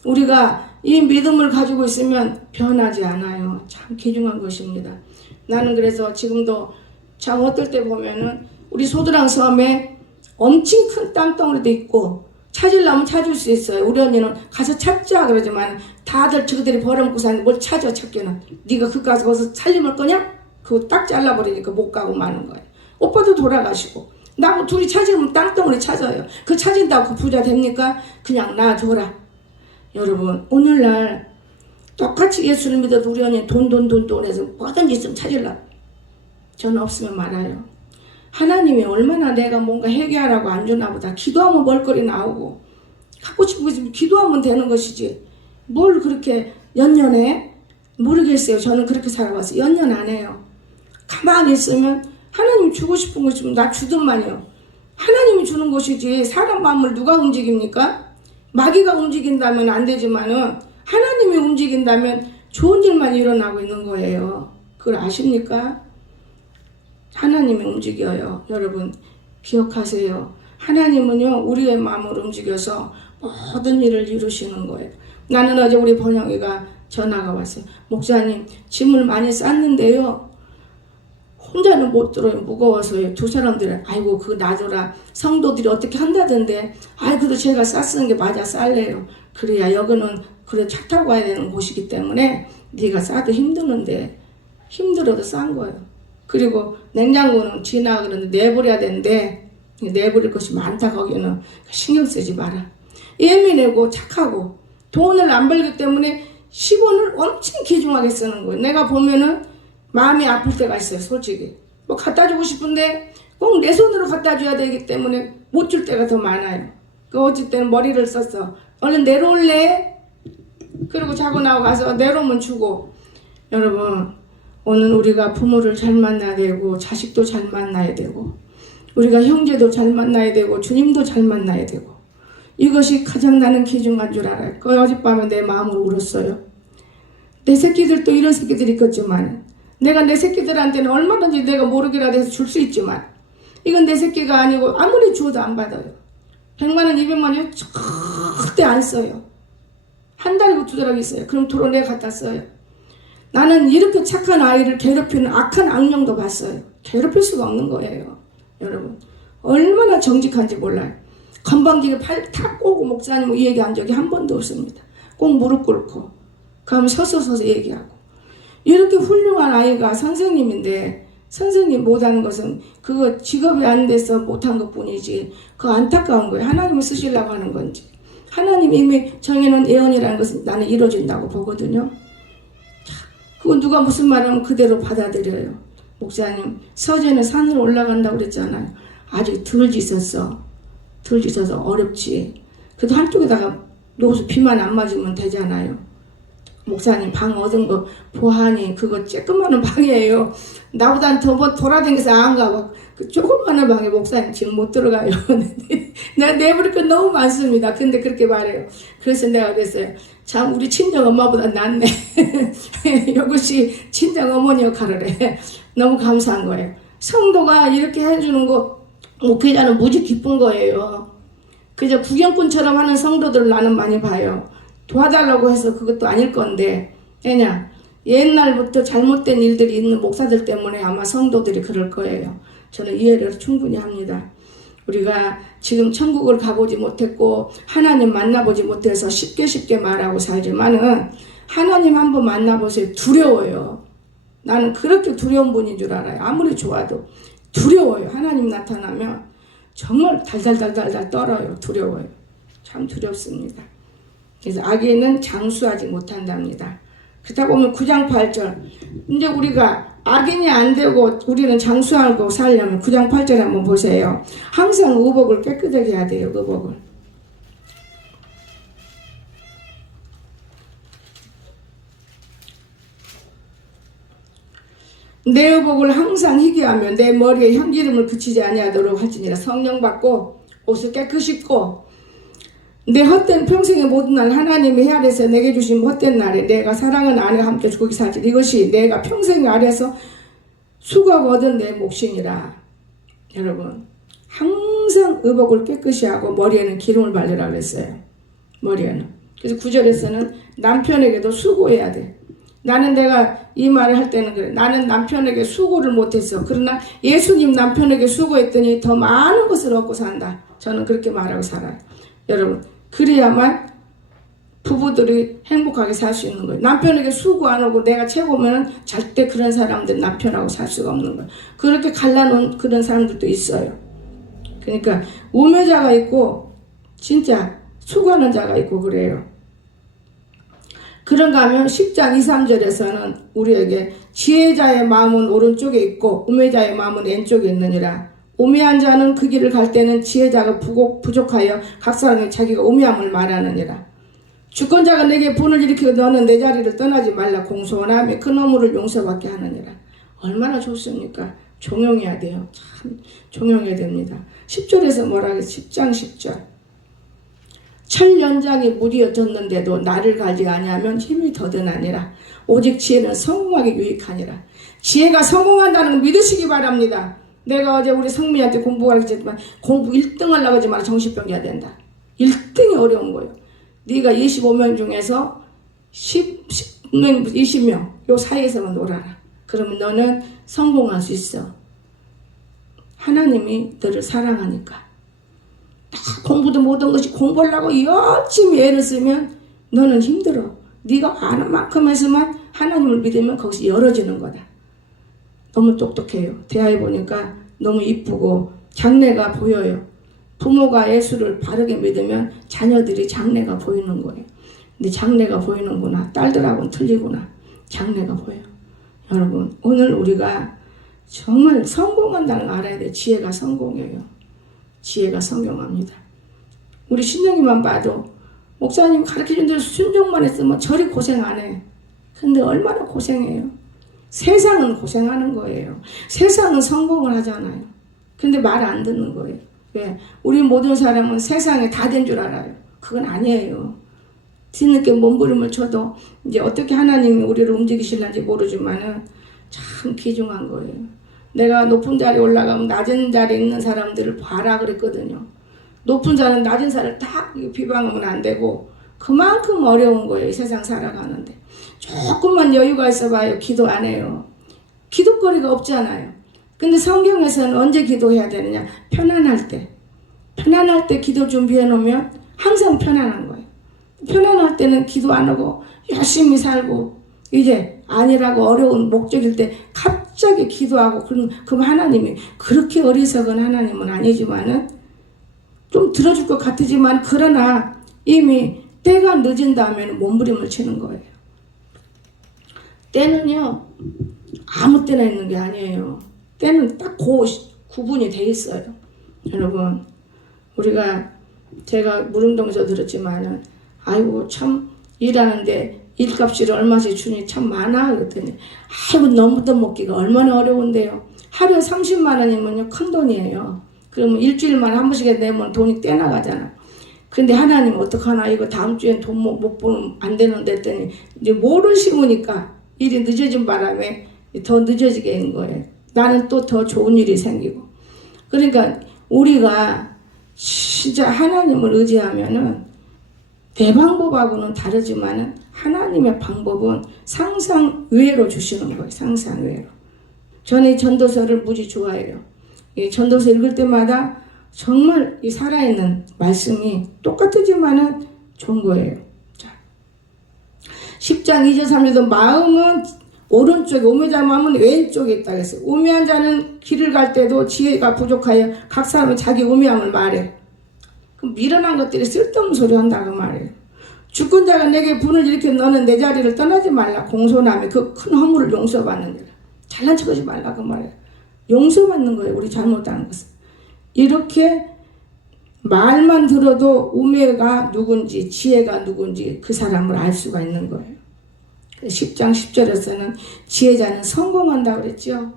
우리가 이 믿음을 가지고 있으면 변하지 않아요. 참 귀중한 것입니다. 나는 그래서 지금도 참 어떨 때 보면은 우리 소드랑 섬에 엄청 큰 땅덩어리도 있고 찾으려면 찾을 수 있어요. 우리 언니는 가서 찾자 그러지만 다들 저들이 버려먹고 사는데 뭘 찾아 찾기는. 네가 그 가서 거기서 살림을 거냐? 그거 딱 잘라버리니까 못 가고 마는 거예요. 오빠도 돌아가시고 나하고 둘이 찾으면 땅덩어리 찾아요. 그 찾은다고 그 부자 됩니까? 그냥 놔줘라. 여러분 오늘날 똑같이 예수를 믿어도 우리 언니 돈 해서 뭐든지 있으면 찾으려. 저는 없으면 말아요. 하나님이 얼마나 내가 뭔가 해결하라고 안 주나 보다. 기도하면 먹을거리 나오고 갖고 싶은 거 있으면 기도하면 되는 것이지 뭘 그렇게 연연해? 모르겠어요. 저는 그렇게 살아왔어요. 연연 안 해요. 가만히 있으면 하나님이 주고 싶은 거 있으면 나 주든만요. 하나님이 주는 것이지 사람 마음을 누가 움직입니까? 마귀가 움직인다면 안 되지만은 하나님이 움직인다면 좋은 일만 일어나고 있는 거예요. 그걸 아십니까? 하나님이 움직여요. 여러분 기억하세요. 하나님은요 우리의 마음을 움직여서 모든 일을 이루시는 거예요. 나는 어제 우리 번영이가 전화가 왔어요. 목사님 짐을 많이 쌌는데요. 혼자는 못 들어요. 무거워서요. 두 사람들은 아이고 그거 놔둬라. 성도들이 어떻게 한다던데 아이 그래도 제가 쌌쓰는 게 맞아 쌀래요. 그래야 여기는 그래 차 타고 가야 되는 곳이기 때문에 네가 싸도 힘드는데 힘들어도 싼 거예요. 그리고 냉장고는 지나 그러는데 내버려야 되는데 내버릴 것이 많다. 거기는 신경 쓰지 마라. 예민하고 착하고 돈을 안 벌기 때문에 10원을 엄청 귀중하게 쓰는 거예요. 내가 보면은 마음이 아플 때가 있어요. 솔직히 뭐 갖다 주고 싶은데 꼭 내 손으로 갖다 줘야 되기 때문에 못 줄 때가 더 많아요. 그 어쩔 때는 머리를 썼어. 얼른 내려올래? 그리고 자고 나고 가서 내려오면 주고. 여러분 오늘 우리가 부모를 잘 만나야 되고 자식도 잘 만나야 되고 우리가 형제도 잘 만나야 되고 주님도 잘 만나야 되고 이것이 가장 나는 귀중한 줄 알아요. 그 어젯밤에 내 마음으로 울었어요. 내 새끼들도 이런 새끼들이 있겠지만 내가 내 새끼들한테는 얼마든지 내가 모르기라도 해서 줄 수 있지만 이건 내 새끼가 아니고 아무리 주어도 안 받아요. 100만 원, 200만 원 절대 안 써요. 한 달이고 두 달이고 있어요. 그럼 도로 내가 갖다 써요. 나는 이렇게 착한 아이를 괴롭히는 악한 악령도 봤어요. 괴롭힐 수가 없는 거예요. 여러분 얼마나 정직한지 몰라요. 건방지게 팔 탁 꼬고 목사님 이 얘기한 적이 한 번도 없습니다. 꼭 무릎 꿇고 그러면 서서 얘기하고 이렇게 훌륭한 아이가 선생님인데 선생님 못하는 것은 그거 직업이 안 돼서 못한 것 뿐이지 그거 안타까운 거예요. 하나님을 쓰시려고 하는 건지 하나님 이미 정해놓은 예언이라는 것은 나는 이루어진다고 보거든요. 그건 누가 무슨 말하면 그대로 받아들여요. 목사님 서재는 산으로 올라간다고 그랬잖아요. 아직 덜 짓었어. 덜 짓어서 어렵지. 그래도 한쪽에다가 놓고서 비만 안 맞으면 되잖아요. 목사님 방 얻은 거 보하니 그거 쬐끄마한 방이에요. 나보단 더 돌아다니면서 안 가고 그 조그마한 방에 목사님 지금 못 들어가요. 내가 내버릴 건 너무 많습니다. 근데 그렇게 말해요. 그래서 내가 그랬어요. 참 우리 친정 엄마보다 낫네. 이것이 친정 어머니 역할을 해. 너무 감사한 거예요. 성도가 이렇게 해주는 거 목회자는 무지 기쁜 거예요. 그저 구경꾼처럼 하는 성도들을 나는 많이 봐요. 도와달라고 해서 그것도 아닐 건데 왜냐 옛날부터 잘못된 일들이 있는 목사들 때문에 아마 성도들이 그럴 거예요. 저는 이해를 충분히 합니다. 우리가 지금 천국을 가보지 못했고 하나님 만나보지 못해서 쉽게 말하고 살지만은 하나님 한번 만나보세요. 두려워요. 나는 그렇게 두려운 분인 줄 알아요. 아무리 좋아도 두려워요. 하나님 나타나면 정말 달달달달 떨어요. 두려워요. 참 두렵습니다. 그래서 악인은 장수하지 못한답니다. 그러다 보면 9장 8절. 이제 우리가 악인이 안 되고 우리는 장수하고 살려면 9장 8절 한번 보세요. 항상 의복을 깨끗하게 해야 돼요. 의복을. 내 의복을 항상 희귀하며 내 머리에 향기름을 그치지 아니하도록 할지니라. 성령 받고 옷을 깨끗이 입고 내 헛된 평생의 모든 날 하나님의 헤아려서 내게 주신 헛된 날에 내가 사랑하는 아내와 함께 죽기 살지. 이것이 내가 평생 아래서 수고하고 얻은 내 몫이니라. 여러분 항상 의복을 깨끗이 하고 머리에는 기름을 바르라 그랬어요. 머리에는. 그래서 9절에서는 남편에게도 수고해야 돼. 나는 내가 이 말을 할 때는 그래. 나는 남편에게 수고를 못했어. 그러나 예수님 남편에게 수고했더니 더 많은 것을 얻고 산다. 저는 그렇게 말하고 살아요. 여러분 그래야만 부부들이 행복하게 살 수 있는 거예요. 남편에게 수고 안 하고 내가 최고면 절대 그런 사람들 남편하고 살 수가 없는 거예요. 그렇게 갈라놓은 그런 사람들도 있어요. 그러니까 우매자가 있고 진짜 수고하는 자가 있고 그래요. 그런가 하면 10장 2, 3절에서는 우리에게 지혜자의 마음은 오른쪽에 있고 우매자의 마음은 왼쪽에 있느니라. 우매한 자는 그 길을 갈 때는 지혜자가 부족하여 각 사람이 자기가 우매함을 말하느니라. 주권자가 내게 분을 일으키고 너는 내 자리를 떠나지 말라 공손하며 그 너무를 용서받게 하느니라. 얼마나 좋습니까? 종용해야 돼요. 참 종용해야 됩니다. 10절에서 뭐라 그랬어요? 10장 10절. 천년장이 무리어졌는데도 나를 가지 아니하면 힘이 더드나니라. 오직 지혜는 성공하기 유익하니라. 지혜가 성공한다는 걸 믿으시기 바랍니다. 내가 어제 우리 성민이한테 공부하겠지만 공부 1등 하려고 하지 마라. 정신병 해야 된다. 1등이 어려운 거예요. 네가 25명 중에서 10명, 20명 요 사이에서만 놀아라. 그러면 너는 성공할 수 있어. 하나님이 너를 사랑하니까. 공부도 못한 것이 공부하려고 열심히 애를 쓰면 너는 힘들어. 네가 아는 만큼 해서만 하나님을 믿으면 거기서 열어지는 거다. 너무 똑똑해요. 대화해 보니까 너무 이쁘고 장래가 보여요. 부모가 예수를 바르게 믿으면 자녀들이 장래가 보이는 거예요. 근데 장래가 보이는구나. 딸들하고는 틀리구나. 장래가 보여. 여러분 오늘 우리가 정말 성공한다는 걸 알아야 돼요. 지혜가 성공해요. 지혜가 성공합니다. 우리 신령이만 봐도 목사님 가르쳐준 대로 순종만 했으면 저리 고생 안 해. 근데 얼마나 고생해요. 세상은 고생하는 거예요. 세상은 성공을 하잖아요. 근데 말 안 듣는 거예요. 왜? 우리 모든 사람은 세상에 다 된 줄 알아요. 그건 아니에요. 뒤늦게 몸부림을 쳐도 이제 어떻게 하나님이 우리를 움직이실는지 모르지만은 참 귀중한 거예요. 내가 높은 자리에 올라가면 낮은 자리에 있는 사람들을 봐라 그랬거든요. 높은 자는 낮은 사람을 딱 비방하면 안 되고 그만큼 어려운 거예요. 이 세상 살아가는데. 조금만 여유가 있어봐요. 기도 안 해요. 기도거리가 없잖아요. 근데 성경에서는 언제 기도해야 되느냐? 편안할 때. 편안할 때 기도 준비해 놓으면 항상 편안한 거예요. 편안할 때는 기도 안 하고 열심히 살고 이제 아니라고 어려운 목적일 때 갑자기 기도하고 그럼 하나님이 그렇게 어리석은 하나님은 아니지만은 좀 들어줄 것 같지만 그러나 이미 때가 늦은 다음에는 몸부림을 치는 거예요. 때는요 아무 때나 있는 게 아니에요. 때는 딱 구분이 돼 있어요. 여러분 우리가 제가 무릉동에서 들었지만은 아이고 참 일하는데 일값이 얼마씩 주니 참 많아 그랬더니 아이고 너무도 먹기가 얼마나 어려운데요. 하루에 30만 원이면요 큰 돈이에요. 그러면 일주일만 한 번씩 내면 돈이 떼나가잖아. 근데 하나님 어떡하나 이거 다음 주엔 돈 못 보면 안 되는데 했더니 이제 뭐를 심으니까 일이 늦어진 바람에 더 늦어지게 된 거예요. 나는 또 더 좋은 일이 생기고. 그러니까 우리가 진짜 하나님을 의지하면은 내 방법하고는 다르지만은 하나님의 방법은 상상 외로 주시는 거예요. 상상 외로. 저는 이 전도서를 무지 좋아해요. 이 전도서 읽을 때마다 정말 이 살아있는 말씀이 똑같지만은 좋은 거예요. 자, 10장 2절 3절도 마음은 오른쪽에 우매자 마음은 왼쪽에 있다 그랬어요. 우매한 자는 길을 갈 때도 지혜가 부족하여 각 사람은 자기 우매함을 말해. 그럼 미련한 것들이 쓸데없는 소리 한다고 말해요. 주권 자가 내게 분을 일으켜 너는 내 자리를 떠나지 말라. 공손함이 그 큰 허물을 용서받느니라. 잘난 척하지 말라 그 말이에요. 용서받는 거예요. 우리 잘못한 것은. 이렇게 말만 들어도 우매가 누군지 지혜가 누군지 그 사람을 알 수가 있는 거예요. 10장 10절에서는 지혜자는 성공한다 그랬죠.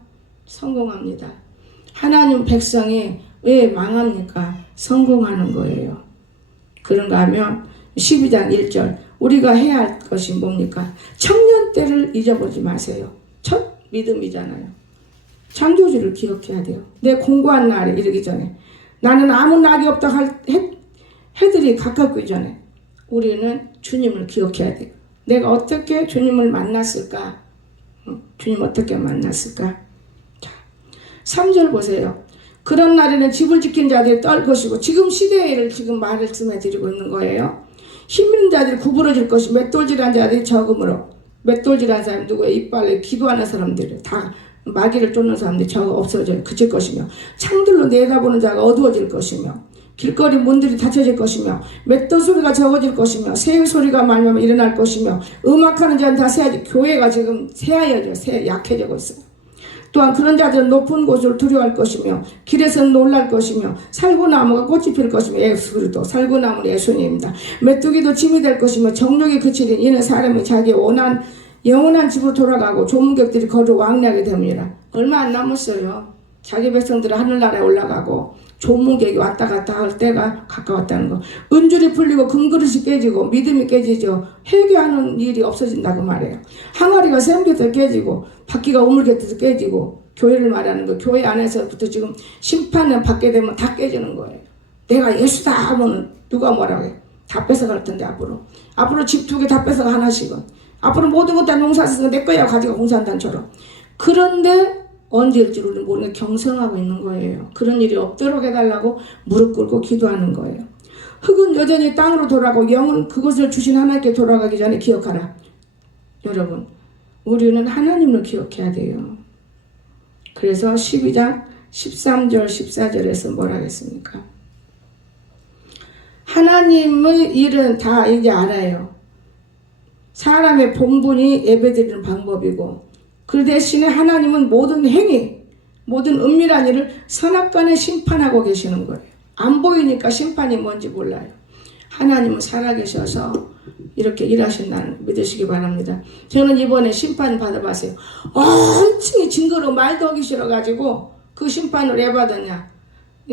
성공합니다. 하나님 백성이 왜 망합니까? 성공하는 거예요. 그런가 하면 12장 1절 우리가 해야 할 것이 뭡니까? 청년 때를 잊어보지 마세요. 첫 믿음이잖아요. 창조주를 기억해야 돼요. 내 공고한 날에 이르기 전에 나는 아무 낙이 없다 할 해들이 가깝기 전에 우리는 주님을 기억해야 돼요. 내가 어떻게 주님을 만났을까? 주님 어떻게 만났을까? 자, 3절 보세요. 그런 날에는 집을 지킨 자들이 떨 것이고 지금 시대를 지금 말씀해 드리고 있는 거예요. 힘있는 자들이 구부러질 것이 맷돌질한 자들이 적음으로 맷돌질한 사람이 누구예요? 이빨에 기도하는 사람들이 다 마귀를 쫓는 사람들이 저가 없어져요. 그칠 것이며 창들로 내다보는 자가 어두워질 것이며 길거리 문들이 닫혀질 것이며 맷돌 소리가 적어질 것이며 새 소리가 말미암아 일어날 것이며 음악하는 자는 다 새하지. 교회가 지금 새하여져 약해지고 있어요. 또한 그런 자들은 높은 곳을 두려워할 것이며 길에서는 놀랄 것이며 살구나무가 꽃이 필 것이며 예수그리스도 살구나무는 예수님입니다. 메뚜기도 짐이 될 것이며 정욕이 그치린 이는 사람이 자기의 영원한 집으로 돌아가고 조문객들이 거저 왕래하게 됩니다. 얼마 안 남았어요. 자기 백성들은 하늘나라에 올라가고 조문객이 왔다 갔다 할 때가 가까웠다는 거. 은줄이 풀리고 금그릇이 깨지고 믿음이 깨지죠. 회개하는 일이 없어진다고 말해요. 항아리가 샘겨서 깨지고 바퀴가 우물개듯이 깨지고 교회를 말하는 거. 교회 안에서부터 지금 심판을 받게 되면 다 깨지는 거예요. 내가 예수다 하면 누가 뭐라고 해요. 다 뺏어갈 텐데 앞으로 집 2개 다 뺏어가 하나씩은. 앞으로 모든 것 다 농사쓰는 내 거야 가지고 공산당처럼. 그런데 언제일지 우리는 모르게 경성하고 있는 거예요. 그런 일이 없도록 해달라고 무릎 꿇고 기도하는 거예요. 흙은 여전히 땅으로 돌아가고 영은 그것을 주신 하나님께 돌아가기 전에 기억하라. 여러분 우리는 하나님을 기억해야 돼요. 그래서 12장 13절 14절에서 뭐라 하겠습니까? 하나님의 일은 다 이제 알아요. 사람의 본분이 예배드리는 방법이고 그 대신에 하나님은 모든 행위, 모든 은밀한 일을 선악간에 심판하고 계시는 거예요. 안 보이니까 심판이 뭔지 몰라요. 하나님은 살아계셔서 이렇게 일하신다는 믿으시기 바랍니다. 저는 이번에 심판 받아봤어요. 엄청 징그러워 말도 하기 싫어가지고 그 심판을 왜 받았냐.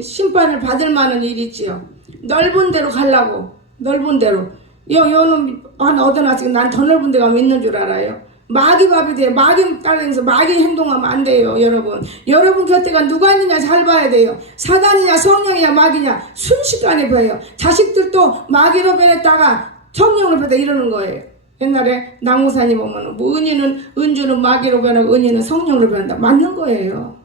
심판을 받을 만한 일이 있지요. 넓은 데로 가려고 넓은 데로. 요놈 얻어놨으니까 난 더 넓은 데 가면 있는 줄 알아요. 마귀 밥이 돼요. 마귀 따라다니면서 마귀 행동하면 안 돼요. 여러분 곁에가 누가 있느냐 잘 봐야 돼요. 사단이냐 성령이냐 마귀냐 순식간에 보여요. 자식들도 마귀로 변했다가 성령으로 변했다 이러는 거예요. 옛날에 나무사님 보면 뭐 은주는 마귀로 변하고 은희는 성령으로 변한다. 맞는 거예요.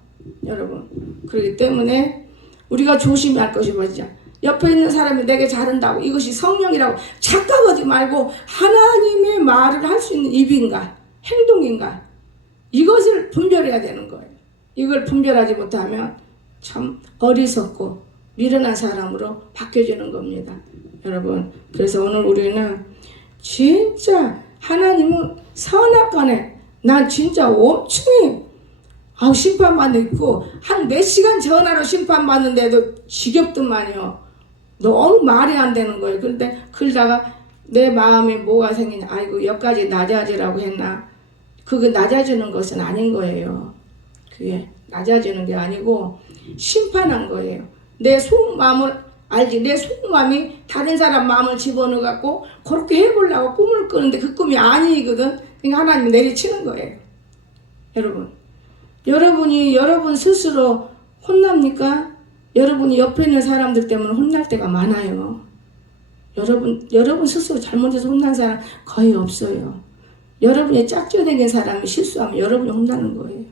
여러분 그렇기 때문에 우리가 조심해야 할 것이 뭐죠? 옆에 있는 사람이 내게 잘한다고 이것이 성령이라고 착각하지 말고 하나님의 말을 할 수 있는 입인가 행동인가 이것을 분별해야 되는 거예요. 이걸 분별하지 못하면 참 어리석고 미련한 사람으로 바뀌어지는 겁니다. 여러분 그래서 오늘 우리는 진짜 하나님은 선악간에 난 진짜 엄청 심판받는 있고 한 몇 시간 전화로 심판받는데도 지겹더만요. 너무 말이 안 되는 거예요. 그런데 그러다가 내 마음에 뭐가 생기냐. 아이고 여기까지 낮아지라고 했나. 그게 낮아지는 것은 아닌 거예요. 그게 낮아지는 게 아니고 심판한 거예요. 내 속마음을 알지. 내 속마음이 다른 사람 마음을 집어넣어갖고 그렇게 해보려고 꿈을 꾸는데 그 꿈이 아니거든. 그러니까 하나님이 내리치는 거예요. 여러분이 여러분 스스로 혼납니까? 여러분이 옆에 있는 사람들 때문에 혼날 때가 많아요. 여러분 스스로 잘못해서 혼난 사람 거의 없어요. 여러분이 짝지어댕긴 사람이 실수하면 여러분이 혼나는 거예요.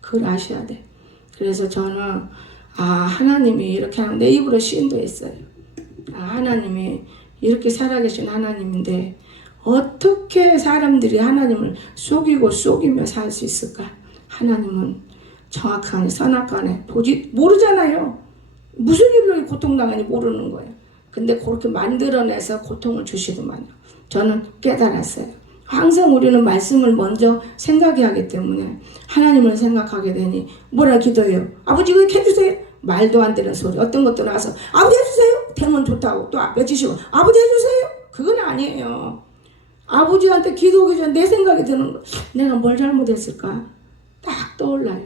그걸 아셔야 돼. 그래서 저는 하나님이 이렇게 하는 내 입으로 시인도 했어요. 하나님이 이렇게 살아계신 하나님인데 어떻게 사람들이 하나님을 속이며 살 수 있을까? 하나님은 정확하게 선악간에 모르잖아요. 무슨 일로 고통당하는지 모르는 거예요. 근데 그렇게 만들어내서 고통을 주시더만요. 저는 깨달았어요. 항상 우리는 말씀을 먼저 생각해야 하기 때문에 하나님을 생각하게 되니 뭐라 기도해요? 아버지 이거 해주세요. 말도 안 되는 소리. 어떤 것도 나와서 아버지 해주세요. 되면 좋다고 또 앞에 주시고 아버지 해주세요. 그건 아니에요. 아버지한테 기도하기 전에 내 생각이 드는 거. 내가 뭘 잘못했을까? 딱 떠올라요.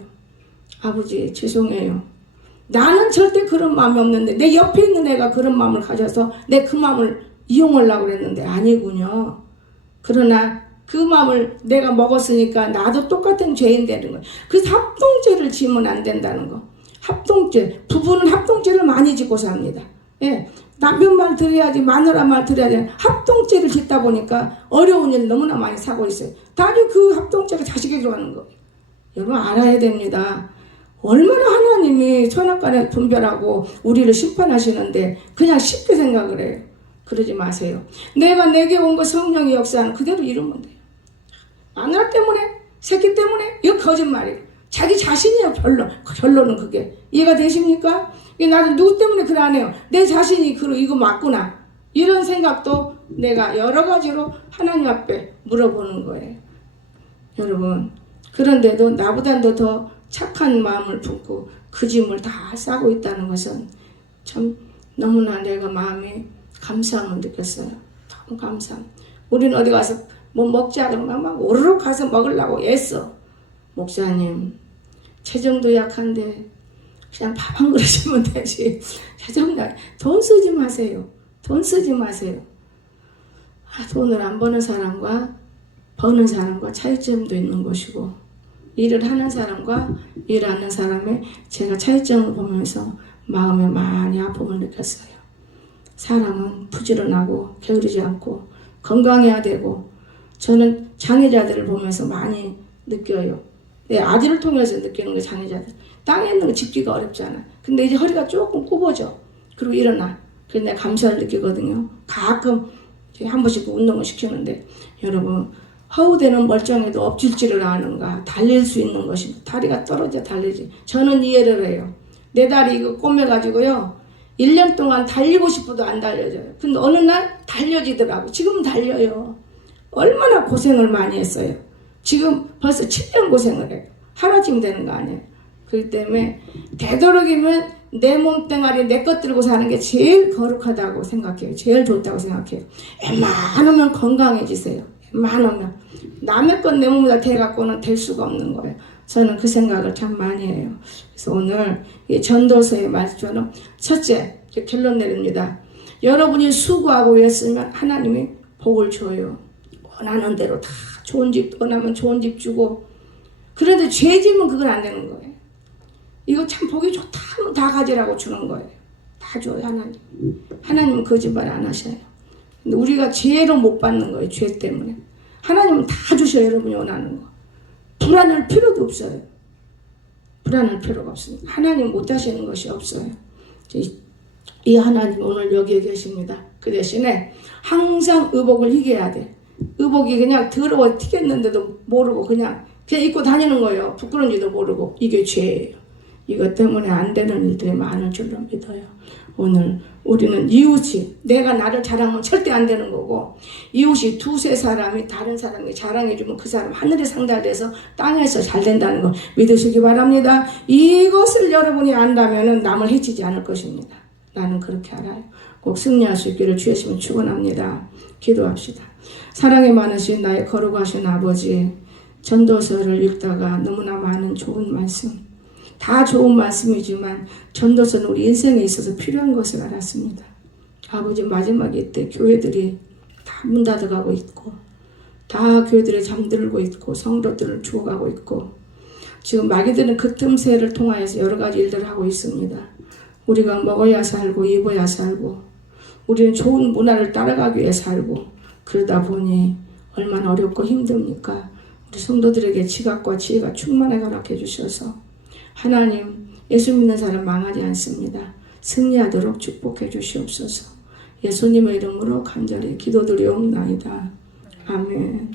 아버지 죄송해요. 나는 절대 그런 마음이 없는데 내 옆에 있는 애가 그런 마음을 가져서 내 그 마음을 이용하려고 그랬는데 아니군요. 그러나 그 마음을 내가 먹었으니까 나도 똑같은 죄인 되는 거예요. 그래서 합동죄를 지으면 안 된다는 거. 합동죄. 부부는 합동죄를 많이 짓고 삽니다. 예. 남편 말 들어야지 마누라 말 들어야지 합동죄를 짓다 보니까 어려운 일 너무나 많이 사고 있어요. 다들 그 합동죄가 자식에게 가는 거예요. 여러분 알아야 됩니다. 얼마나 하나님이 선악간에 분별하고 우리를 심판하시는데 그냥 쉽게 생각을 해요. 그러지 마세요. 내가 내게 온 거 성령의 역사는 그대로 이루면 돼요. 마누라 때문에 새끼 때문에 이거 거짓말이에요. 자기 자신이에요. 결론은 그게 이해가 되십니까? 나도 누구 때문에 그래 안 해요. 내 자신이 이거 맞구나. 이런 생각도 내가 여러 가지로 하나님 앞에 물어보는 거예요. 여러분 그런데도 나보다도 더 착한 마음을 품고 그 짐을 다 싸고 있다는 것은 참 너무나 내가 마음이 감사함을 느꼈어요. 너무 감사함. 우리는 어디 가서 뭐 먹자 그러면 막 오르륵 가서 먹으려고 애써. 목사님 체중도 약한데 그냥 밥 한 그릇이면 되지. 돈 쓰지 마세요. 돈 쓰지 마세요. 돈을 안 버는 사람과 버는 사람과 차이점도 있는 것이고 일을 하는 사람과 일하는 사람의 제가 차이점을 보면서 마음에 많이 아픔을 느꼈어요. 사람은 부지런하고 게으르지 않고 건강해야 되고 저는 장애자들을 보면서 많이 느껴요. 내 아들을 통해서 느끼는 게 장애자들. 땅에 있는 거 짚기가 어렵잖아. 근데 이제 허리가 조금 굽어져. 그리고 일어나. 그래서 내가 감사를 느끼거든요. 가끔 한 번씩 운동을 시키는데 여러분 허우대는 멀쩡해도 엎질지를 아는가 달릴 수 있는 것이 다리가 떨어져 달리지. 저는 이해를 해요. 내 다리 이거 꼬매가지고요 1년 동안 달리고 싶어도 안 달려져요. 근데 어느 날 달려지더라고. 지금은 달려요. 얼마나 고생을 많이 했어요. 지금 벌써 7년 고생을 해요. 하루쯤 되는 거 아니에요. 그렇기 때문에 되도록이면 내 몸뚱아리 내 것 들고 사는 게 제일 거룩하다고 생각해요. 제일 좋다고 생각해요. 웬만하면 건강해지세요. 웬만하면 남의 건 내 몸에다 대갖고는 될 수가 없는 거예요. 저는 그 생각을 참 많이 해요. 그래서 오늘 이 전도서의 말씀처럼 첫째 결론 내립니다. 여러분이 수고하고 했으면 하나님이 복을 줘요. 원하는 대로 다 좋은 집 원하면 좋은 집 주고 그런데 죄 지면 그건 안 되는 거예요. 이거 참 보기 좋다 하면 다 가지라고 주는 거예요. 다 줘요 하나님. 하나님은 거짓말 안 하셔요. 근데 우리가 죄로 못 받는 거예요. 죄 때문에. 하나님은 다 주셔요. 여러분이 원하는 거. 불안할 필요도 없어요. 불안할 필요가 없습니다. 하나님 못 하시는 것이 없어요. 이 하나님 오늘 여기에 계십니다. 그 대신에 항상 의복을 희게해야 돼. 의복이 그냥 더러워 튀겠는데도 모르고 그냥 입고 다니는 거예요. 부끄러운지도 모르고. 이게 죄예요. 이것 때문에 안 되는 일들이 많을 줄로 믿어요. 오늘 우리는 이웃이 내가 나를 자랑하면 절대 안 되는 거고 이웃이 두세 사람이 다른 사람에게 자랑해주면 그 사람 하늘에 상달돼서 땅에서 잘 된다는 거 믿으시기 바랍니다. 이것을 여러분이 안다면 남을 해치지 않을 것입니다. 나는 그렇게 알아요. 꼭 승리할 수 있기를 주의 이름으로 축원합니다. 기도합시다. 사랑이 많으신 나의 거룩하신 아버지 전도서를 읽다가 너무나 많은 좋은 말씀 다 좋은 말씀이지만 전도서는 우리 인생에 있어서 필요한 것을 알았습니다. 아버지 마지막에 이때 교회들이 다 문 닫아가고 있고 다 교회들이 잠들고 있고 성도들을 죽어가고 있고 지금 마귀들은 그 틈새를 통하여서 여러 가지 일들을 하고 있습니다. 우리가 먹어야 살고 입어야 살고 우리는 좋은 문화를 따라가기 위해 살고 그러다 보니 얼마나 어렵고 힘듭니까? 우리 성도들에게 지각과 지혜가 충만하게 허락해 주셔서 하나님 예수 믿는 사람 망하지 않습니다. 승리하도록 축복해 주시옵소서. 예수님의 이름으로 간절히 기도드리옵나이다. 아멘.